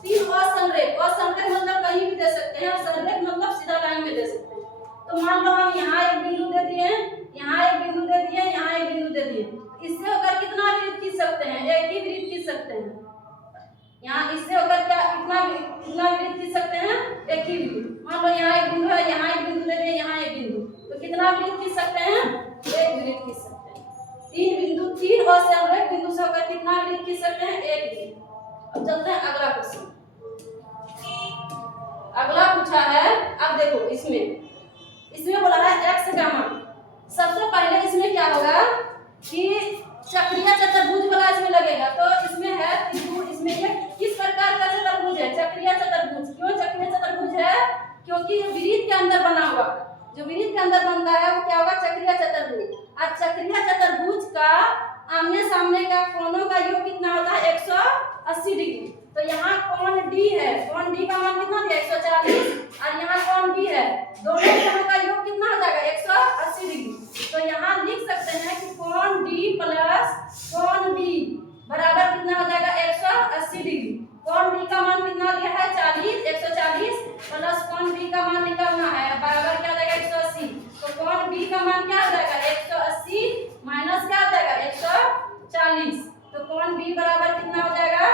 3 असंरेख मतलब कहीं भी दे सकते हैं और संरेख मतलब सीधा लाइन में दे सकते हैं। तो मान लो हम यहाँ एक बिंदु दे दिए, यहाँ एक बिंदु दे दिए, यहाँ एक बिंदु दे दिए, इससे होकर कितना वृत्त खींच सकते भी खींच सकते हैं, 1 डिग्री। अब चलते हैं अगला क्वेश्चन। अगला पूछा है, अब देखो इसमें बोला है x का मान। सबसे पहले इसमें क्या होगा कि चक्रीय चतुर्भुज वाला इसमें लगेगा। तो इसमें है त्रिभुज, इसमें ये किस प्रकार का चतुर्भुज है? चक्रीय चतुर्भुज। क्यों चक्रीय चतुर्भुज है? क्योंकि विरीत के अंदर बना हुआ, जो विरीत के अंदर बनता है वो क्या होगा? चक्रीय चतुर्भुज। और चक्रीय चतुर्भुज का आमने सामने का कोणों का योग कितना होता है? 180 डिग्री। तो यहाँ कोण D है, कोण D का मान कितना दिया? 140। और यहाँ कोण B है, दोनों कोणों का योग कितना हो जाएगा? 180 डिग्री। तो यहाँ लिख सकते हैं कि कोण D प्लस कोण B बराबर कितना हो जाएगा? 180 डिग्री। कोण D का मान कितना दिया है? 40, 140 प्लस कोण B का मान निकालना है, बराबर क्या हो जाएगा? 180। तो कोण B का मान क्या हो जाएगा? 180 माइनस क्या हो जाएगा? 140। तो कोण B बराबर कितना हो जाएगा?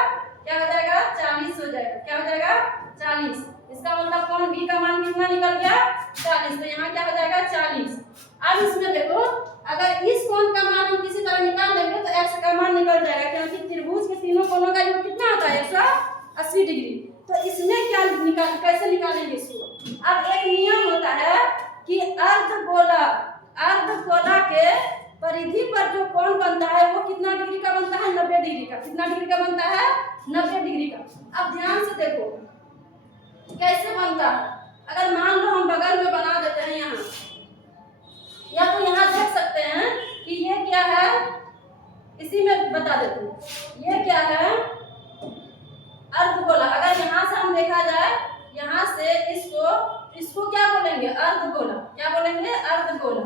क्या हो जाएगा? 40 हो जाएगा। क्या हो जाएगा? 40। इसका मतलब कोण B का मान कितना निकल गया? 40। तो यहाँ क्या हो जाएगा? 40। अब इसमें देखो, अगर इस कोण का मान हम किसी तरह निकाल देंगे तो x का मान निकल जाएगा, क्योंकि त्रिभुज के तीनों कोणों का योग कितना होता है? 180 डिग्री। तो इसमें क्या कैसे निकालेंगे इसको? अब एक नियम होता है कि अर्धगोला के परिधि पर जो कोण बनता है वो कितना डिग्री का बनता है? 90 डिग्री का। कितना डिग्री का बनता है? 90 डिग्री का। अब ध्यान से देखो कैसे बनता है। अगर मान लो हम बगल में बना देते हैं यहाँ, या तो यहाँ देख सकते हैं कि ये क्या है, इसी में बता देते हैं। ये क्या है? अर्धगोला। अगर यहाँ से हम देखा जाए, यहाँ से इसको क्या बोलेंगे? अर्धगोला। क्या बोलेंगे? अर्धगोला।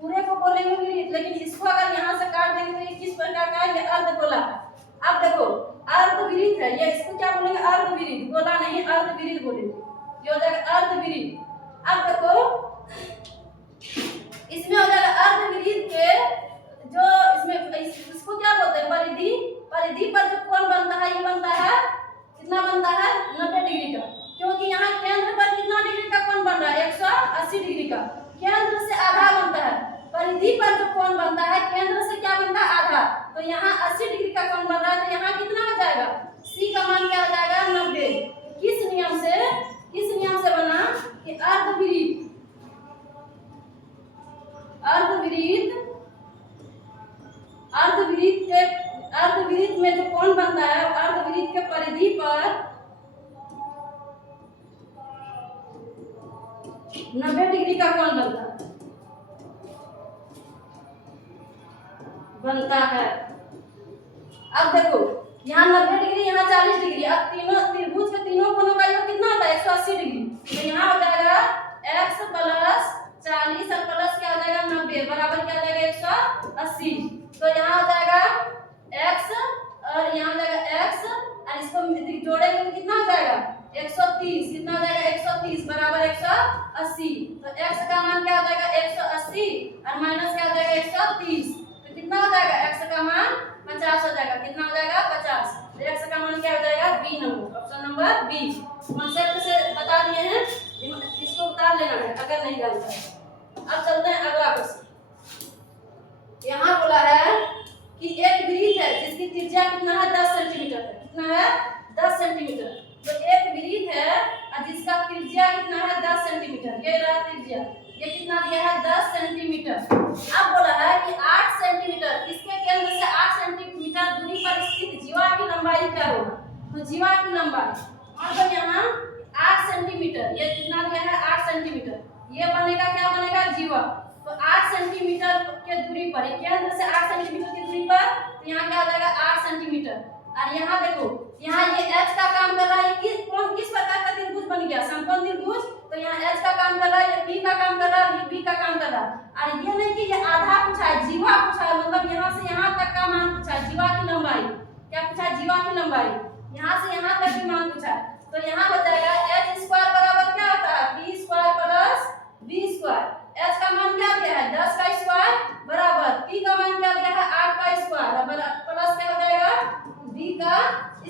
पूरे को बोलेंगे विरीत, लेकिन इसको अगर यहाँ से काट देंगे तो ये किस प्रकार का है? ये अर्धगोला है। अब देखो अर्धविरीत है ये, इसको क्या बोलेंगे? अर्धविरीत। गोला नहीं, अर्धविरीत बोलेंगे। ये हो जाएगा अर्धविरीत। अब देखो इसमें हो जाएगा अर्धविरीत के जो इसको क्या बोलते हैं? परिधि। परिधि पर जो कोण बनता है ये बनता है कितना? बनता है 90 डिग्री का। क्योंकि यहाँ केंद्र पर कितना डिग्री का कोण बन रहा है? 180 डिग्री का। केंद्र से आधा बनता है। परिधि पर जो कोण बनता है केंद्र से क्या बनता है? आधा। तो यहाँ 80 डिग्री का कोण बन रहा है, तो यहाँ कितना हो जाएगा? C का मान क्या हो जाएगा? 90। किस नियम से बना कि अर्धविरीत में जो कोण बनता है अर्धविरीत के परिधि पर 90 डिग्री का कोण बनता है। अब देखो यहाँ 90 डिग्री, यहाँ 40 डिग्री। अब तीनों त्रिभुज के तीनों कोणों का योग कितना होता है? 180 डिग्री। तो यहाँ हो जाएगा x प्लस 40 और प्लस क्या हो जाएगा? 90 बराबर क्या हो जाएगा? 180। तो यहाँ हो जाएगा x और यहाँ हो जाएगा x, और इसको जोड़ेंगे तो कितना हो जाएगा? 130। कितना हो जाएगा? 130 बराबर 180। तो x का मान क्या हो जाएगा? 180 और माइनस क्या हो जाएगा? 130। तो कितना हो जाएगा? x का मान 50 हो जाएगा। कितना हो जाएगा? 50। तो x का मान क्या हो जाएगा? B number, option number B. Concept से बता दिए हैं, इसको उतार लेना है अगर नहीं जानते हैं। अब चलते हैं अगला क्वेश्चन। यहाँ बोला है कि एक वृत्त है जिसकी त्रिज्या कितना है? 10 सेंटीमीटर है। कितना है? 10 सेंटीमीटर। तो एक वृत्त है और जिसका त्रिज्या कितना है? 10 सेंटीमीटर। ये रहा त्रिज्या, ये कितना दिया है? 10 सेंटीमीटर। अब बोला है कि 8 सेंटीमीटर, इसके केंद्र से 8 सेंटीमीटर दूरी पर स्थित जीवा की लंबाई क्या होगा? तो जीवा की लंबाई मतलब यहाँ 8 सेंटीमीटर, ये कितना दिया है? 8 सेंटीमीटर। ये बनेगा क्या बनेगा? जीवा। तो 8 सेंटीमीटर के दूरी पर, केंद्र से 8 सेंटीमीटर की दूरी पर, तो यहाँ क्या हो जाएगा? 8 सेंटीमीटर। और यहाँ देखो, यहाँ ये h का काम कर रहा है, किस प्रकार का त्रिभुज बन गया? समकोण त्रिभुज। तो यहाँ h का काम कर रहा है, ये p का काम कर रहा है, ये b का काम कर रहा है। और ये नहीं कि ये आधा पूछा है, जीवा पूछा है, मतलब यहाँ से यहाँ तक का मान पूछा है, जीवा की लंबाई। क्या पूछा है? जीवा की लंबाई। यहाँ से यहाँ तक की मान पूछा है। तो यहाँ हो जाएगा h स्क्वायर बराबर क्या होता है? p square plus b square. h का मान क्या दिया है? 10 का स्क्वायर बराबर p का मान क्या दिया है? 8 का स्क्वायर प्लस क्या हो जाएगा? b का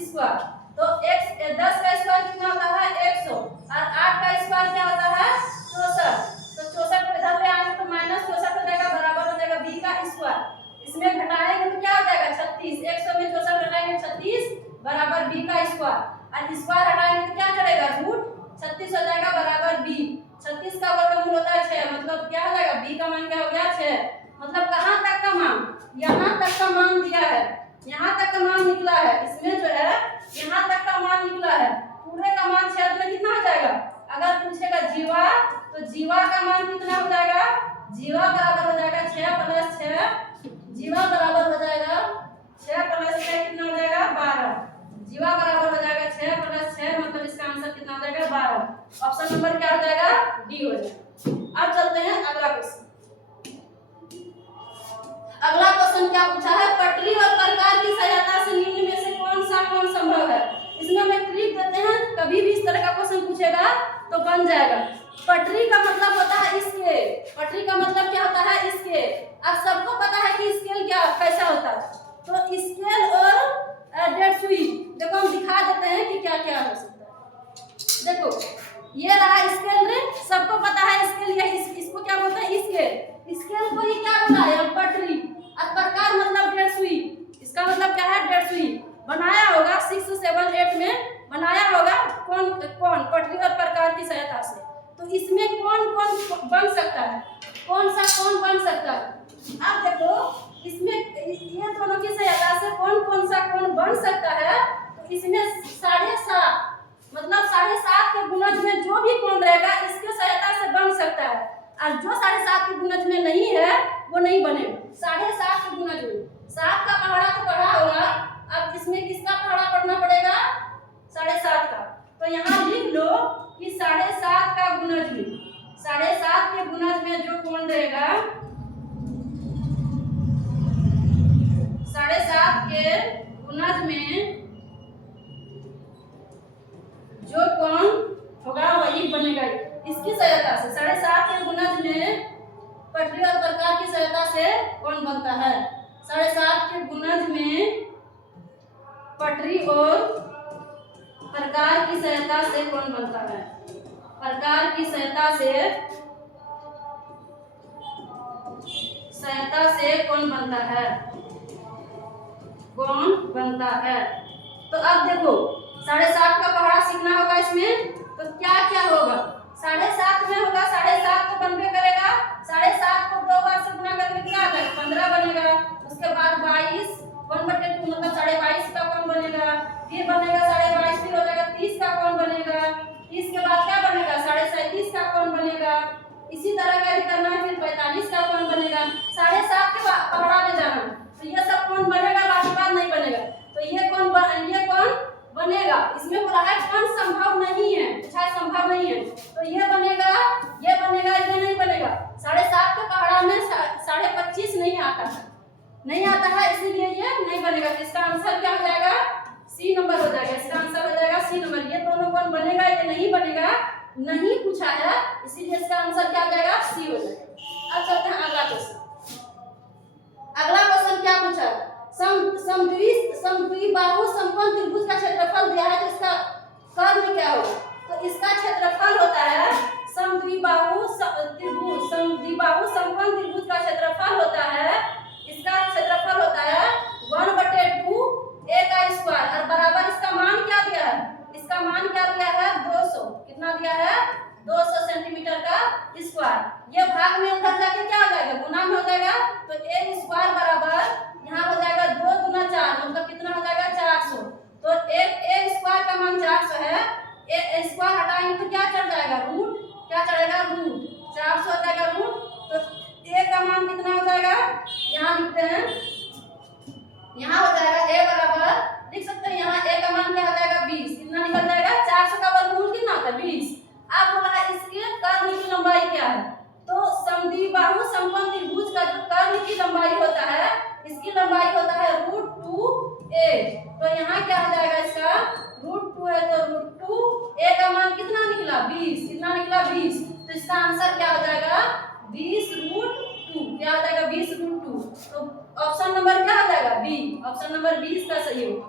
स्क्वायर। तो x 10 का स्क्वायर कितना होता है? 100 और 8 का स्क्वायर क्या होता है? 64। तो 64 को इधर ले आएंगे तो माइनस 64 हो जाएगा, बराबर हो जाएगा b का स्क्वायर। इसमें घटाएंगे तो क्या हो जाएगा? 36। 100 में 64 घटाएंगे बराबर बी का स्क्वायर, और स्क्वायर हटाएंगे तो क्या चलेगा, रूट 36 हो जाएगा बराबर बी। 36 का वर्गमूल होता है 6, मतलब क्या हो जाएगा, बी का मान क्या हो गया 6। मतलब कहाँ तक का मान, यहाँ तक का मान दिया है, यहाँ तक का मान निकला है, इसमें जो है यहाँ तक का मान निकला है, पूरे का मान 6 में कितना हो जाएगा। अगर पूछेगा जीवा तो जीवा का मान कितना हो जाएगा, जीवा बराबर हो जाएगा 6 प्लस 6, जीवा बराबर हो जाएगा 6 प्लस 6 कितना हो जाएगा 12, जीवा बराबर हो जाएगा 6 प्लस 6, मतलब इसका आंसर कितना हो जाएगा 12। ऑप्शन नंबर क्या हो जाएगा, डी हो जाएगा। अब चलते हैं अगला क्वेश्चन। अगला क्वेश्चन क्या पूछा है, पटरी और प्रकार की सहायता से निम्न में से कौन संभव है। इसमें हमें ट्रिक देते हैं, कभी भी इस तरह का क्वेश्चन पूछेगा तो बन जाएगा। पटरी का मतलब होता है स्केल, पटरी का मतलब क्या होता है स्केल। अब सबको पता है कि स्केल क्या कैसा होता है, तो स्केल और डेढ़ सुई देखो हम दिखा देते हैं कि क्या क्या हो सकता है। देखो ये रहा स्केल रे, सबको पता है स्केल, या इसको क्या बोलते हैं स्केल। स्केल को ये क्या होता है पटरी, और प्रकार मतलब डेढ़ सुई, इसका मतलब क्या है डेढ़ सुई। बनाया होगा 6, 7, 8 में बनाया होगा कौन कौन, पटरी और प्रकार की सहायता से। तो इसमें कौन कौन बन सकता है, कौन सा कौन बन सकता है। अब देखो इसमें ये दोनों की सहायता से कौन कौन सा कौन बन सकता है। तो इसमें 7.5 मतलब 7.5 के गुणज में जो भी कौन रहेगा इसके सहायता से बन सकता है, और जो 7.5 के गुणज में नहीं है वो नहीं बनेगा। 7.5 के गुणज में 7 का पहाड़ा तो पढ़ा होगा, अब इसमें किसका पहाड़ा पढ़ना पड़ेगा 7.5 का। तो यहाँ लिख लो कि 7.5 का गुणज में, 7.5 के गुणज में जो कौन रहेगा, 7.5 के गुणज में जो कौन होगा वही बनेगा इसकी सहायता से। 7.5 के गुणज में पटरी और प्रकार की सहायता से कौन बनता है, 7.5 के गुणज में पटरी और प्रकार की सहायता से कौन बनता है, प्रकार की सहायता से कौन बनता है, कौन बनता है। तो अब देखो 7.5 का पहाड़ा सीखना होगा इसमें, तो क्या क्या होगा, 7.5 में होगा 7.5 तो बनबे करेगा, 7.5 को 2 बार से गुना करके क्या आ जाएगा 15 बनेगा। उसके बाद 22 1/2 मतलब 22.5 का कौन बनेगा, फिर बनेगा 22.5, फिर हो जाएगा 30 का कौन बनेगा, 30 के बाद क्या बनेगा 37.5 का कौन बनेगा, इसी तरह का ही करना है, फिर 45 का कौन बनेगा। 7.5 के पहाड़ा में जाना, तो ये सब कौन बनेगा, बाकी बात नहीं बनेगा। तो ये कौन बनेगा, इसमें बोला है कौन संभव नहीं है, शायद संभव नहीं है, तो ये बनेगा, ये बनेगा, ये नहीं बनेगा। 7.5 के पहाड़ा में 25.5 नहीं आता है, नहीं आता है, इसीलिए ये नहीं बनेगा। तो इसका आंसर क्या हो जाएगा, सी नंबर हो जाएगा, इसका आंसर हो जाएगा सी नंबर। ये दोनों कौन बनेगा, ये नहीं बनेगा, नहीं पूछा है, इसीलिए इसका आंसर क्या हो जाएगा, सी हो जाएगा। अब चलते हैं अगला क्वेश्चन। अगला क्वेश्चन क्या पूछा है, समद्विबाहु समकोण त्रिभुज का क्षेत्रफल दिया है, तो इसका कर्म क्या होगा। तो इसका क्षेत्रफल होता है समद्विबाहु त्रिभुज, समद्विबाहु समकोण त्रिभुज का क्षेत्रफल होता है, इसका क्षेत्रफल होता है 1/2 a का स्क्वायर, और बराबर इसका मान क्या दिया है, इसका मान क्या दिया है 200, कितना दिया है 200 सेंटीमीटर का स्क्वायर। ये भाग में उधर जाके क्या हो जाएगा, गुना में हो जाएगा, तो a स्क्वायर बराबर यहाँ हो जाएगा 2 गुना 4, मतलब कितना हो जाएगा 400। तो a स्क्वायर का मान 400 है, a स्क्वायर हटाएंगे तो क्या चढ़ जाएगा रूट, क्या चढ़ेगा रूट 400 हो जाएगा रूट। तो a का मान कितना हो जाएगा, यहाँ लिखते हैं, यहाँ हो जाएगा a बराबर लिख सकते हैं, यहाँ a का मान क्या हो जाएगा 20, कितना निकल जाएगा 400 का वर्गमूल कितना होता है 20। अब बोला है इसके कर्ण की लंबाई क्या है, तो समद्विबाहु समकोण त्रिभुज का जो कर्ण की लंबाई होता है, इसकी लंबाई होता है √2a। तो यहाँ क्या हो जाएगा, इसका √2 है, तो √2 a का मान कितना निकला 20, कितना निकला 20। तो इसका आंसर क्या हो जाएगा 20√2, क्या हो जाएगा 20√2। तो ऑप्शन नंबर क्या हो जाएगा बी, ऑप्शन नंबर 20 का सही होगा।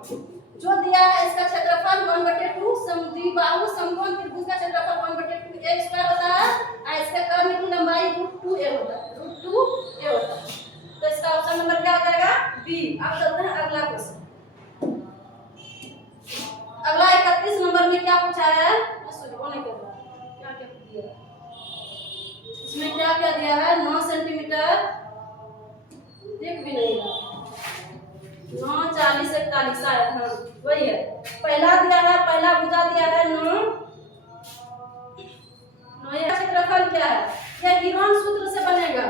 जो दिया है इसका क्षेत्रफल 1/2, समद्विबाहु समकोण त्रिभुज का क्षेत्रफल 1/2 a स्क्वायर होता है, और इसका कर्ण की लंबाई √2a होता है, √2a होता है। तो इसका ऑप्शन नंबर क्या हो जाएगा बी। अब चलते हैं अगला क्वेश्चन। क्या पूछा है, सॉरी वो नहीं कर रहा, क्या क्या दिया है इसमें, क्या क्या दिया है, 9 सेंटीमीटर, देख भी नहीं रहा, 9 40 41 है, हाँ वही है। पहला दिया है, पहला भुजा दिया है 9, क्षेत्रफल क्या है, यह गिरोन सूत्र से बनेगा।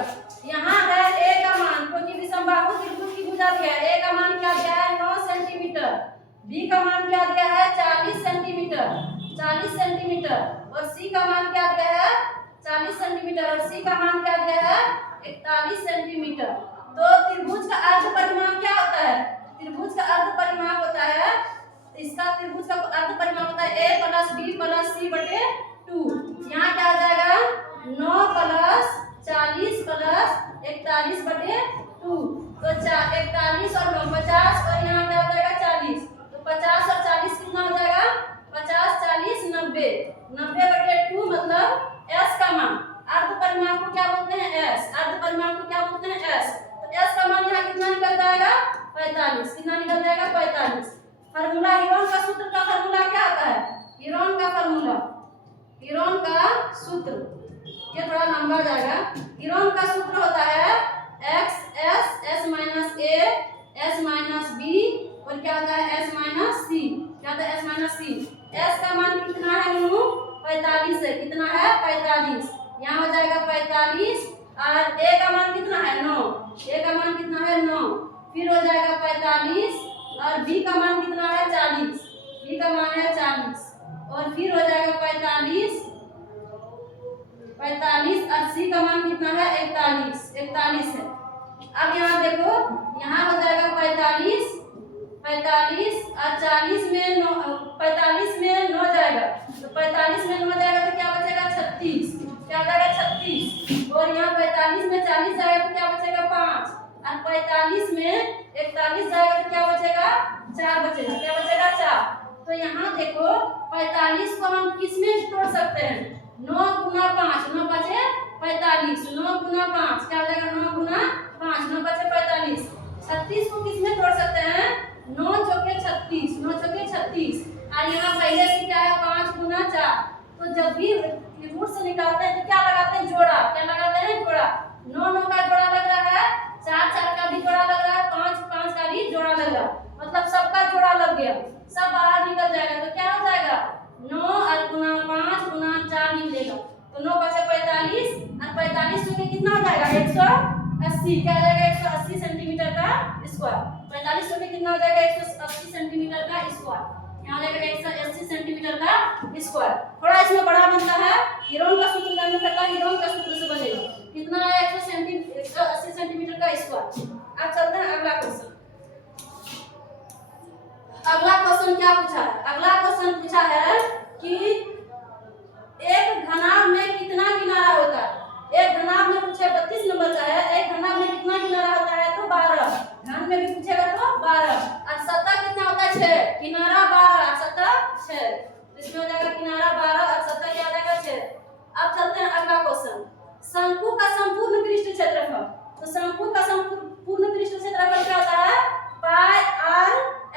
यहाँ है ए का मान, क्योंकि विषमबाहु त्रिभुज की भुजा दिया है, ए का मान क्या दिया है 9 सेंटीमीटर, बी का मान क्या दिया है 40 सेंटीमीटर और सी का मान क्या दिया है 40 सेंटीमीटर और सी का मान क्या दिया है 41 सेंटीमीटर। तो त्रिभुज का अर्ध परिमाप क्या होता है, त्रिभुज का अर्ध परिमाप होता है, इसका त्रिभुज का अर्ध परिमाप होता है a plus b plus c बटे 2। यहाँ क्या आ जाएगा 9 प्लस 40 प्लस 41 बटे 2, तो 41 और 9 50 और यहाँ क्या हो जाएगा 40, तो 50 और 40 कितना हो जाएगा 50 40 90, 90 बटे 2 मतलब s का मान, अर्ध परिमाप को क्या बोलते हैं s, अर्ध परिमाप को क्या बोलते हैं s, तो s का मान यहाँ कितना निकल जाएगा 45, कितना निकल जाएगा 45। फार्मूला हीरोन का सूत्र का फार्मूला क्या होता है, हीरोन का फार्मूला, हीरोन का सूत्र, ये थोड़ा लंबा जाएगा, हीरोन का सूत्र होता है x s s minus a s minus b और क्या होता है s माइनस c, क्या होता है s माइनस c। s का मान कितना है 45 है, कितना है 45, यहाँ हो जाएगा 45 और a का मान कितना है 9, a का मान कितना है 9, फिर हो जाएगा 45 और b का मान कितना है 40, b का मान है 40 और फिर हो जाएगा 45 और c का मान कितना है 41 है। अब यहाँ देखो, यहाँ हो जाएगा 45 और 40 में 9, 45 में 9 जाएगा, तो 45 में 9 जाएगा तो क्या बचेगा 36, क्या हो जाएगा 36 और यहाँ 45 में 40 जाएगा तो क्या बचेगा 5 और 45 में 41 जाएगा तो क्या बचेगा 4 बचेगा, क्या बचेगा 4। तो यहाँ देखो 45 को हम किस में तोड़ सकते हैं, 9 गुना 5, 9 बचे 45, 9 गुना 5 क्या हो जाएगा 9 गुना 5, 9 बचे 45। 36 को किस में तोड़ सकते हैं, 9 चौके 36, 9 चौके 36 और यहाँ पहले से क्या है 5 गुना 4, तो जब भी त्रिभुज से निकालते हैं तो क्या लगाते हैं जोड़ा, क्या लगाते हैं जोड़ा, 9 9 का जोड़ा लग रहा है, 4 4 का भी जोड़ा लग रहा है, 5 5 का भी जोड़ा लग रहा है, मतलब सबका जोड़ा लग गया, सब बाहर निकल जाएगा, तो क्या हो जाएगा 9 और गुना 5 गुना 4 निकलेगा, तो 9 बचे 45 और 45 चुके कितना हो जाएगा 180, क्या हो जाएगा 180 सेंटीमीटर का स्क्वायर, 45 चुके कितना हो जाएगा 180 सेंटीमीटर का स्क्वायर, यहाँ हो जाएगा 180 सेंटीमीटर का स्क्वायर। थोड़ा इसमें बड़ा बनता है, हीरोन का सूत्र जानने तक हीरोन का सूत्र से बनेगा, कितना है 180 सेंटीमीटर का स्क्वायर। अब चलते हैं अगला क्वेश्चन। अगला क्वेश्चन क्या पूछा है, अगला क्वेश्चन पूछा है कि एक घनाभ में कितना किनारा होता है, एक घनाभ में पूछे 32 नंबर का है, एक घनाभ में कितना किनारा होता है तो 12, घन में भी पूछेगा तो 12 और सतह कितना होता है 6, किनारा 12 और सतह 6, इसमें हो जाएगा किनारा 12 और सतह क्या हो जाएगा 6। अब चलते हैं अगला क्वेश्चन, शंकु का संपूर्ण पृष्ठ क्षेत्रफल, तो शंकु का संपूर्ण पृष्ठ क्षेत्रफल क्या होता है पाई आर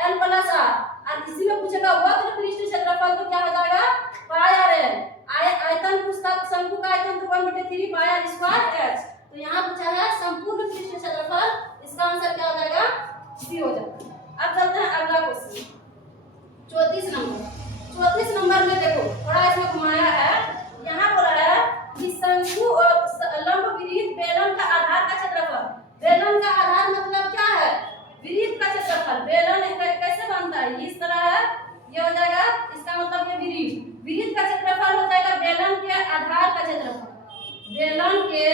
एल प्लस आर, और इसी में पूछेगा वक्र पृष्ठ क्षेत्रफल तो क्या हो जाएगा पाई आर एल, आयतन पुस्तक शंकु का आयतन तो 1/3 पाई आर स्क्वायर एच, तो यहाँ पूछा है संपूर्ण पृष्ठ क्षेत्रफल, इसका आंसर क्या हो जाएगा सी हो जाएगा। अब चलते हैं अगला क्वेश्चन 34 नंबर में देखो थोड़ा इसमें घुमाया है, यहाँ बोला है कि शंकु और लंब विरीत बेलन का आधार का क्षेत्रफल, बेलन का आधार मतलब क्या है विरीत का क्षेत्रफल, बेलन कैसे बनता है इस तरह है, ये हो जाएगा इसका मतलब ये विरीत, विरीत का क्षेत्रफल हो जाएगा बेलन के आधार का क्षेत्रफल, बेलन के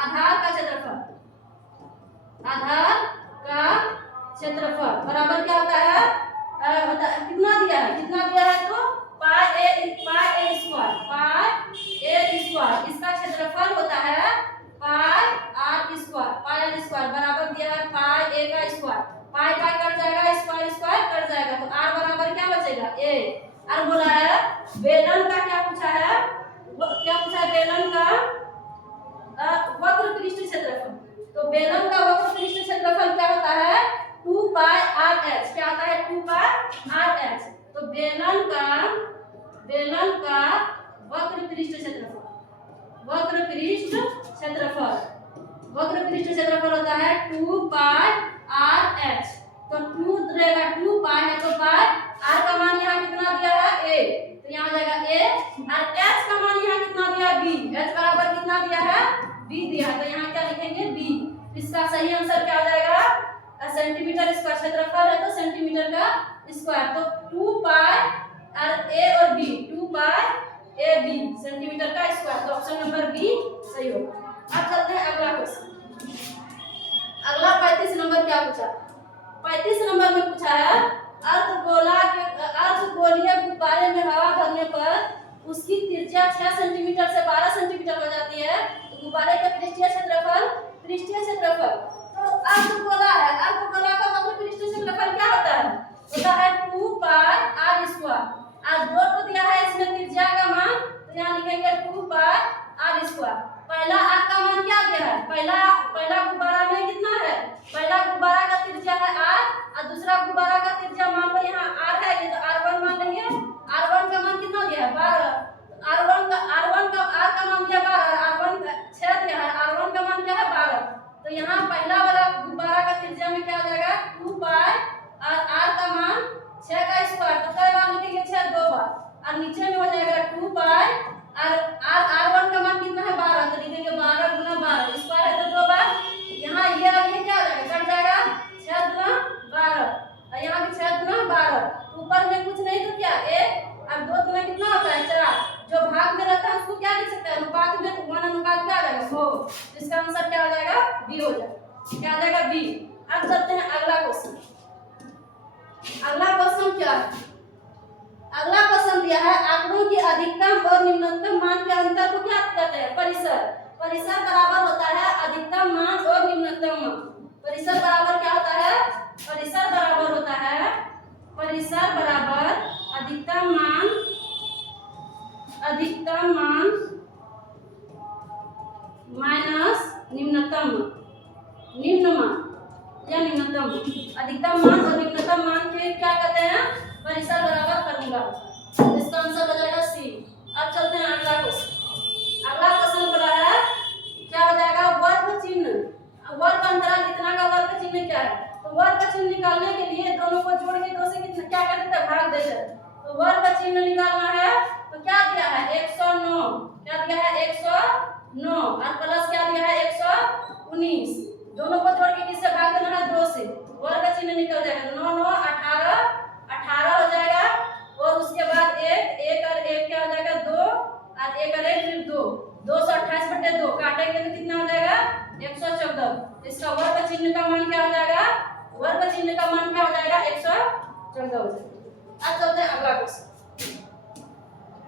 आधार का क्षेत्रफल, आधार का क्षेत्रफल बराबर क्या होता है कितना दिया है तो पाई ए स्क्वायर, इसका क्षेत्रफल होता है पाई आर स्क्वायर बराबर दिया है पाई ए का स्क्वायर, पाई कट जाएगा स्क्वायर कट जाएगा, तो आर बराबर क्या बचेगा ए। और बोला है बेलन का क्या पूछा है बेलन का वक्र पृष्ठ क्षेत्रफल, तो बेलन का वक्र पृष्ठ क्षेत्रफल क्या होता है 2 पाई आर एच, क्या होता है 2 पाई आर एच, तो बेलन का बेलन का वक्र पृष्ठ क्षेत्रफल, वक्र पृष्ठ क्षेत्रफल, वक्र पृष्ठ क्षेत्रफल होता है 2 पाई आर एच। तो 2 रहेगा 2 पाई है तो पाई, आर का मान यहाँ कितना दिया है a, तो यहाँ जाएगा a, और h का मान यहाँ कितना दिया है b, h बराबर कितना दिया है b दिया है, तो यहाँ क्या लिखेंगे b। इसका सही आंसर क्या आ जाएगा, सेंटीमीटर स्क्वायर, क्षेत्रफल है तो सेंटीमीटर का स्क्वायर, तो 2 पाई और a और b, 2 pi a b centimetre का स्क्वायर, तो ऑप्शन नंबर बी सही होगा। अब चलते हैं अगला क्वेश्चन। अगला 35 नंबर क्या पूछा, 35 नंबर में पूछा है अर्धगोलीय गुब्बारे में हवा भरने पर उसकी त्रिज्या 6 सेंटीमीटर से 12 सेंटीमीटर हो जाती है, तो गुब्बारे का पृष्ठीय क्षेत्रफल, तो अर्धगोला है, अर्धगोला का वक्र पृष्ठीय क्षेत्रफल क्या होता है 2 पाई आर स्क्वायर, और दो तो दिया है इसमें त्रिज्या का मान, तो यहाँ लिखेंगे 2 पाई आर स्क्वायर। पहला आर का मान क्या दिया है, पहला गुब्बारा में कितना है, पहला गुब्बारा का त्रिज्या है आर, और दूसरा गुब्बारा का त्रिज्या मान लो यहाँ आर है, ये तो r1 मान लेंगे, r1 का मान कितना दिया है 12, r1 का r का मान दिया 12, r1 का 6 दिया है, r1 का मान क्या है 12, तो यहाँ पहला वाला गुब्बारा का त्रिज्या में क्या आ जाएगा 2 पाई और r का मान 6 का स्क्वायर, तो कई बार लिखेंगे 6 दो बार, और नीचे में हो जाएगा 2 पाई और r1 का मान कितना है 12, तो लिखेंगे 12 गुना 12 स्क्वायर है तो दो बार, यहाँ ये क्या आ जाएगा कट जाएगा 6 गुना 12, और यहाँ भी 6 गुना 12, ऊपर में कुछ नहीं तो क्या 1 और 2 गुना कितना होता है 4, जो भाग में रहता है उसको क्या लिख सकते हैं अनुपात में, तो 1 अनुपात क्या आ जाएगा 100, इसका आंसर क्या हो जाएगा बी हो जाएगा, क्या आ जाएगा बी। अब चलते हैं अगला क्वेश्चन। अगला क्वेश्चन क्या है, अगला क्वेश्चन दिया है आंकड़ों की अधिकतम और निम्नतम मान के अंतर को क्या कहते हैं, परिसर, परिसर बराबर होता है अधिकतम मान और निम्नतम मान, परिसर बराबर क्या होता है, परिसर बराबर होता है, परिसर बराबर अधिकतम मान माइनस निम्नतम, निम्न मान या निम्नतम, अधिकतम मान और निम्नतम मान के क्या कहते हैं परिसर बराबर करूंगा, इसका आंसर हो जाएगा सी। अब चलते हैं अगला क्वेश्चन। अगला क्वेश्चन बोला है क्या हो जाएगा वर्ग चिन्ह, वर्ग अंतराल कितना का वर्ग चिन्ह क्या है, तो वर्ग चिन्ह निकालने के लिए दोनों को जोड़ के 2 से कितना क्या करते हैं भाग देते हैं, तो वर्ग चिन्ह निकालना है तो क्या दिया है 109, क्या दिया है 109 और प्लस क्या दिया है 119, दोनों को जोड़ के किससे भाग देना है 2 से, वर्ग चिन्ह निकल जाएगा 9 9 18 हो जाएगा, और उसके बाद 1 और 1 क्या हो जाएगा 2 और 1 और 1 फिर 2, 228/2 काटेंगे तो कितना हो जाएगा 114, इसका वर्ग चिन्ह का मान क्या हो जाएगा, वर्ग चिन्ह का मान क्या हो जाएगा 114 हो जाएगा। अब चलते हैं अगला क्वेश्चन।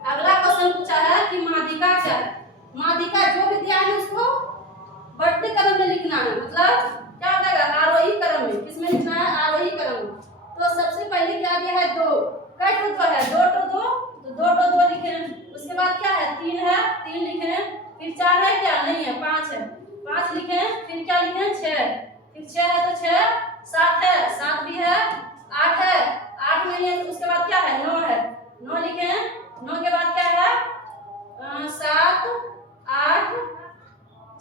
अगला क्वेश्चन पूछा है कि माध्यिका क्या है, माध्यिका जो भी दिया है उसको बढ़ते क्रम में लिखना है, मतलब क्या हो जाएगा आरोही क्रम में, किसमें लिखना है आरोही क्रम में, तो सबसे पहले क्या दिया है 2, कई टुकड़ा है 2 तो 2 लिखे, उसके बाद क्या है 3 है 3 लिखे, फिर 4 है क्या नहीं है 5 है 5 लिखे, फिर क्या लिखे 6, फिर 6 है तो 6, 7 है 7 भी है, 8 है 8 नहीं है, तो उसके बाद क्या है 9 है 9 लिखे, 9 के बाद क्या है 7 8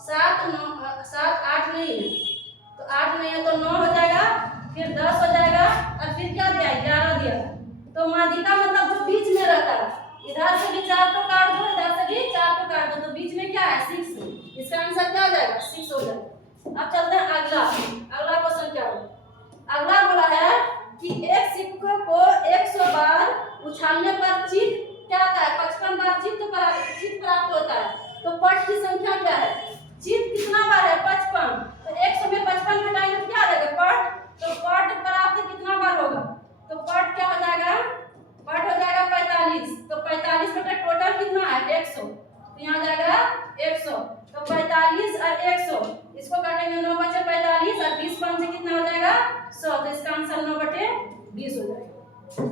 7 9 7 8 नहीं है, तो 8 नहीं है तो 9 हो जाएगा, फिर 10 हो जाएगा, और फिर क्या दिया 11 दिया, तो माध्यिका मतलब जो बीच में रहता है, इधर से भी 4 को काट दो, इधर से भी 4 को काट दो, तो बीच में क्या है 6, इसका आंसर क्या हो जाएगा 6 हो जाएगा। अब चलते हैं अगला क्वेश्चन क्या होगा। अगला बोला है कि एक सिक्के को 100 बार उछालने पर चित्त क्या आता है 55 बार चित्त प्राप्त होता है, तो पट की संख्या क्या है, चित्त कितना बार है 55, तो 100 में 55 घटाएंगे तो क्या आ जाएगा पट, तो पट प्राप्त कितना बार होगा, तो पट क्या हो जाएगा, पट हो जाएगा 45, तो 45 बटे टोटल कितना है 100, तो यहाँ जाएगा 100, तो 45 और 100 इसको काटेंगे 9 बचे 45 और 20 5 से कितना हो जाएगा 100, तो इसका आंसर 9 बटे 20 हो जाएगा।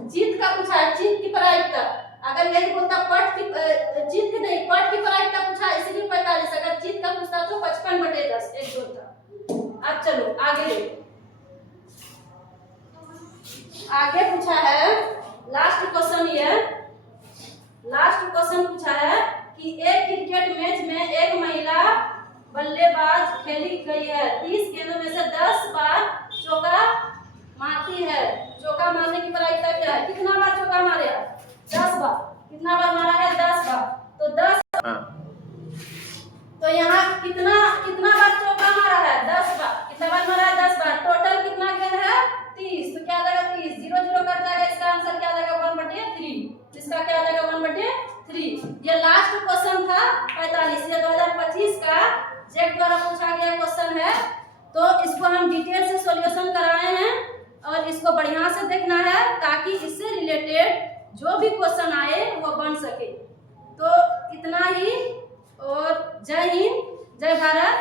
चित्त का पूछा है, चित्त की प्रायिकता, अगर यही बोलता पट की चित्त की नहीं पट की प्रायिकता पूछा इसलिए 45, अगर चित्त का पूछता तो 55/10 एक होता। अब चलो आगे पूछा है लास्ट क्वेश्चन, ये लास्ट क्वेश्चन पूछा है कि एक क्रिकेट मैच में एक महिला बल्लेबाज खेली गई है, 30 गेंदों में से 10 बार चौका मारती है। चौका मारने की प्रायिकता क्या है? कितना बार चौका मारे? 10 बार। कितना बार मारा है? 10 बार। तो 10 तो यहाँ कितना कितना बार चौका मारा है? 10 बार। कितना बार मारा है? 10 बार। टोटल कितना गेंद है? 30। तो क्या आ जाएगा? 30 0 0 कट जाएगा। इसका आंसर क्या आ जाएगा? 1/3। इसका क्या आ जाएगा? 1/3। ये लास्ट क्वेश्चन था 45। ये 2025 का जेक द्वारा पूछा गया क्वेश्चन है। तो इसको हम डिटेल से सॉल्यूशन कराए हैं और इसको बढ़िया से देखना है ताकि इससे रिलेटेड जो भी क्वेश्चन आए वो बन सके। तो इतना ही और जय हिंद, जय भारत।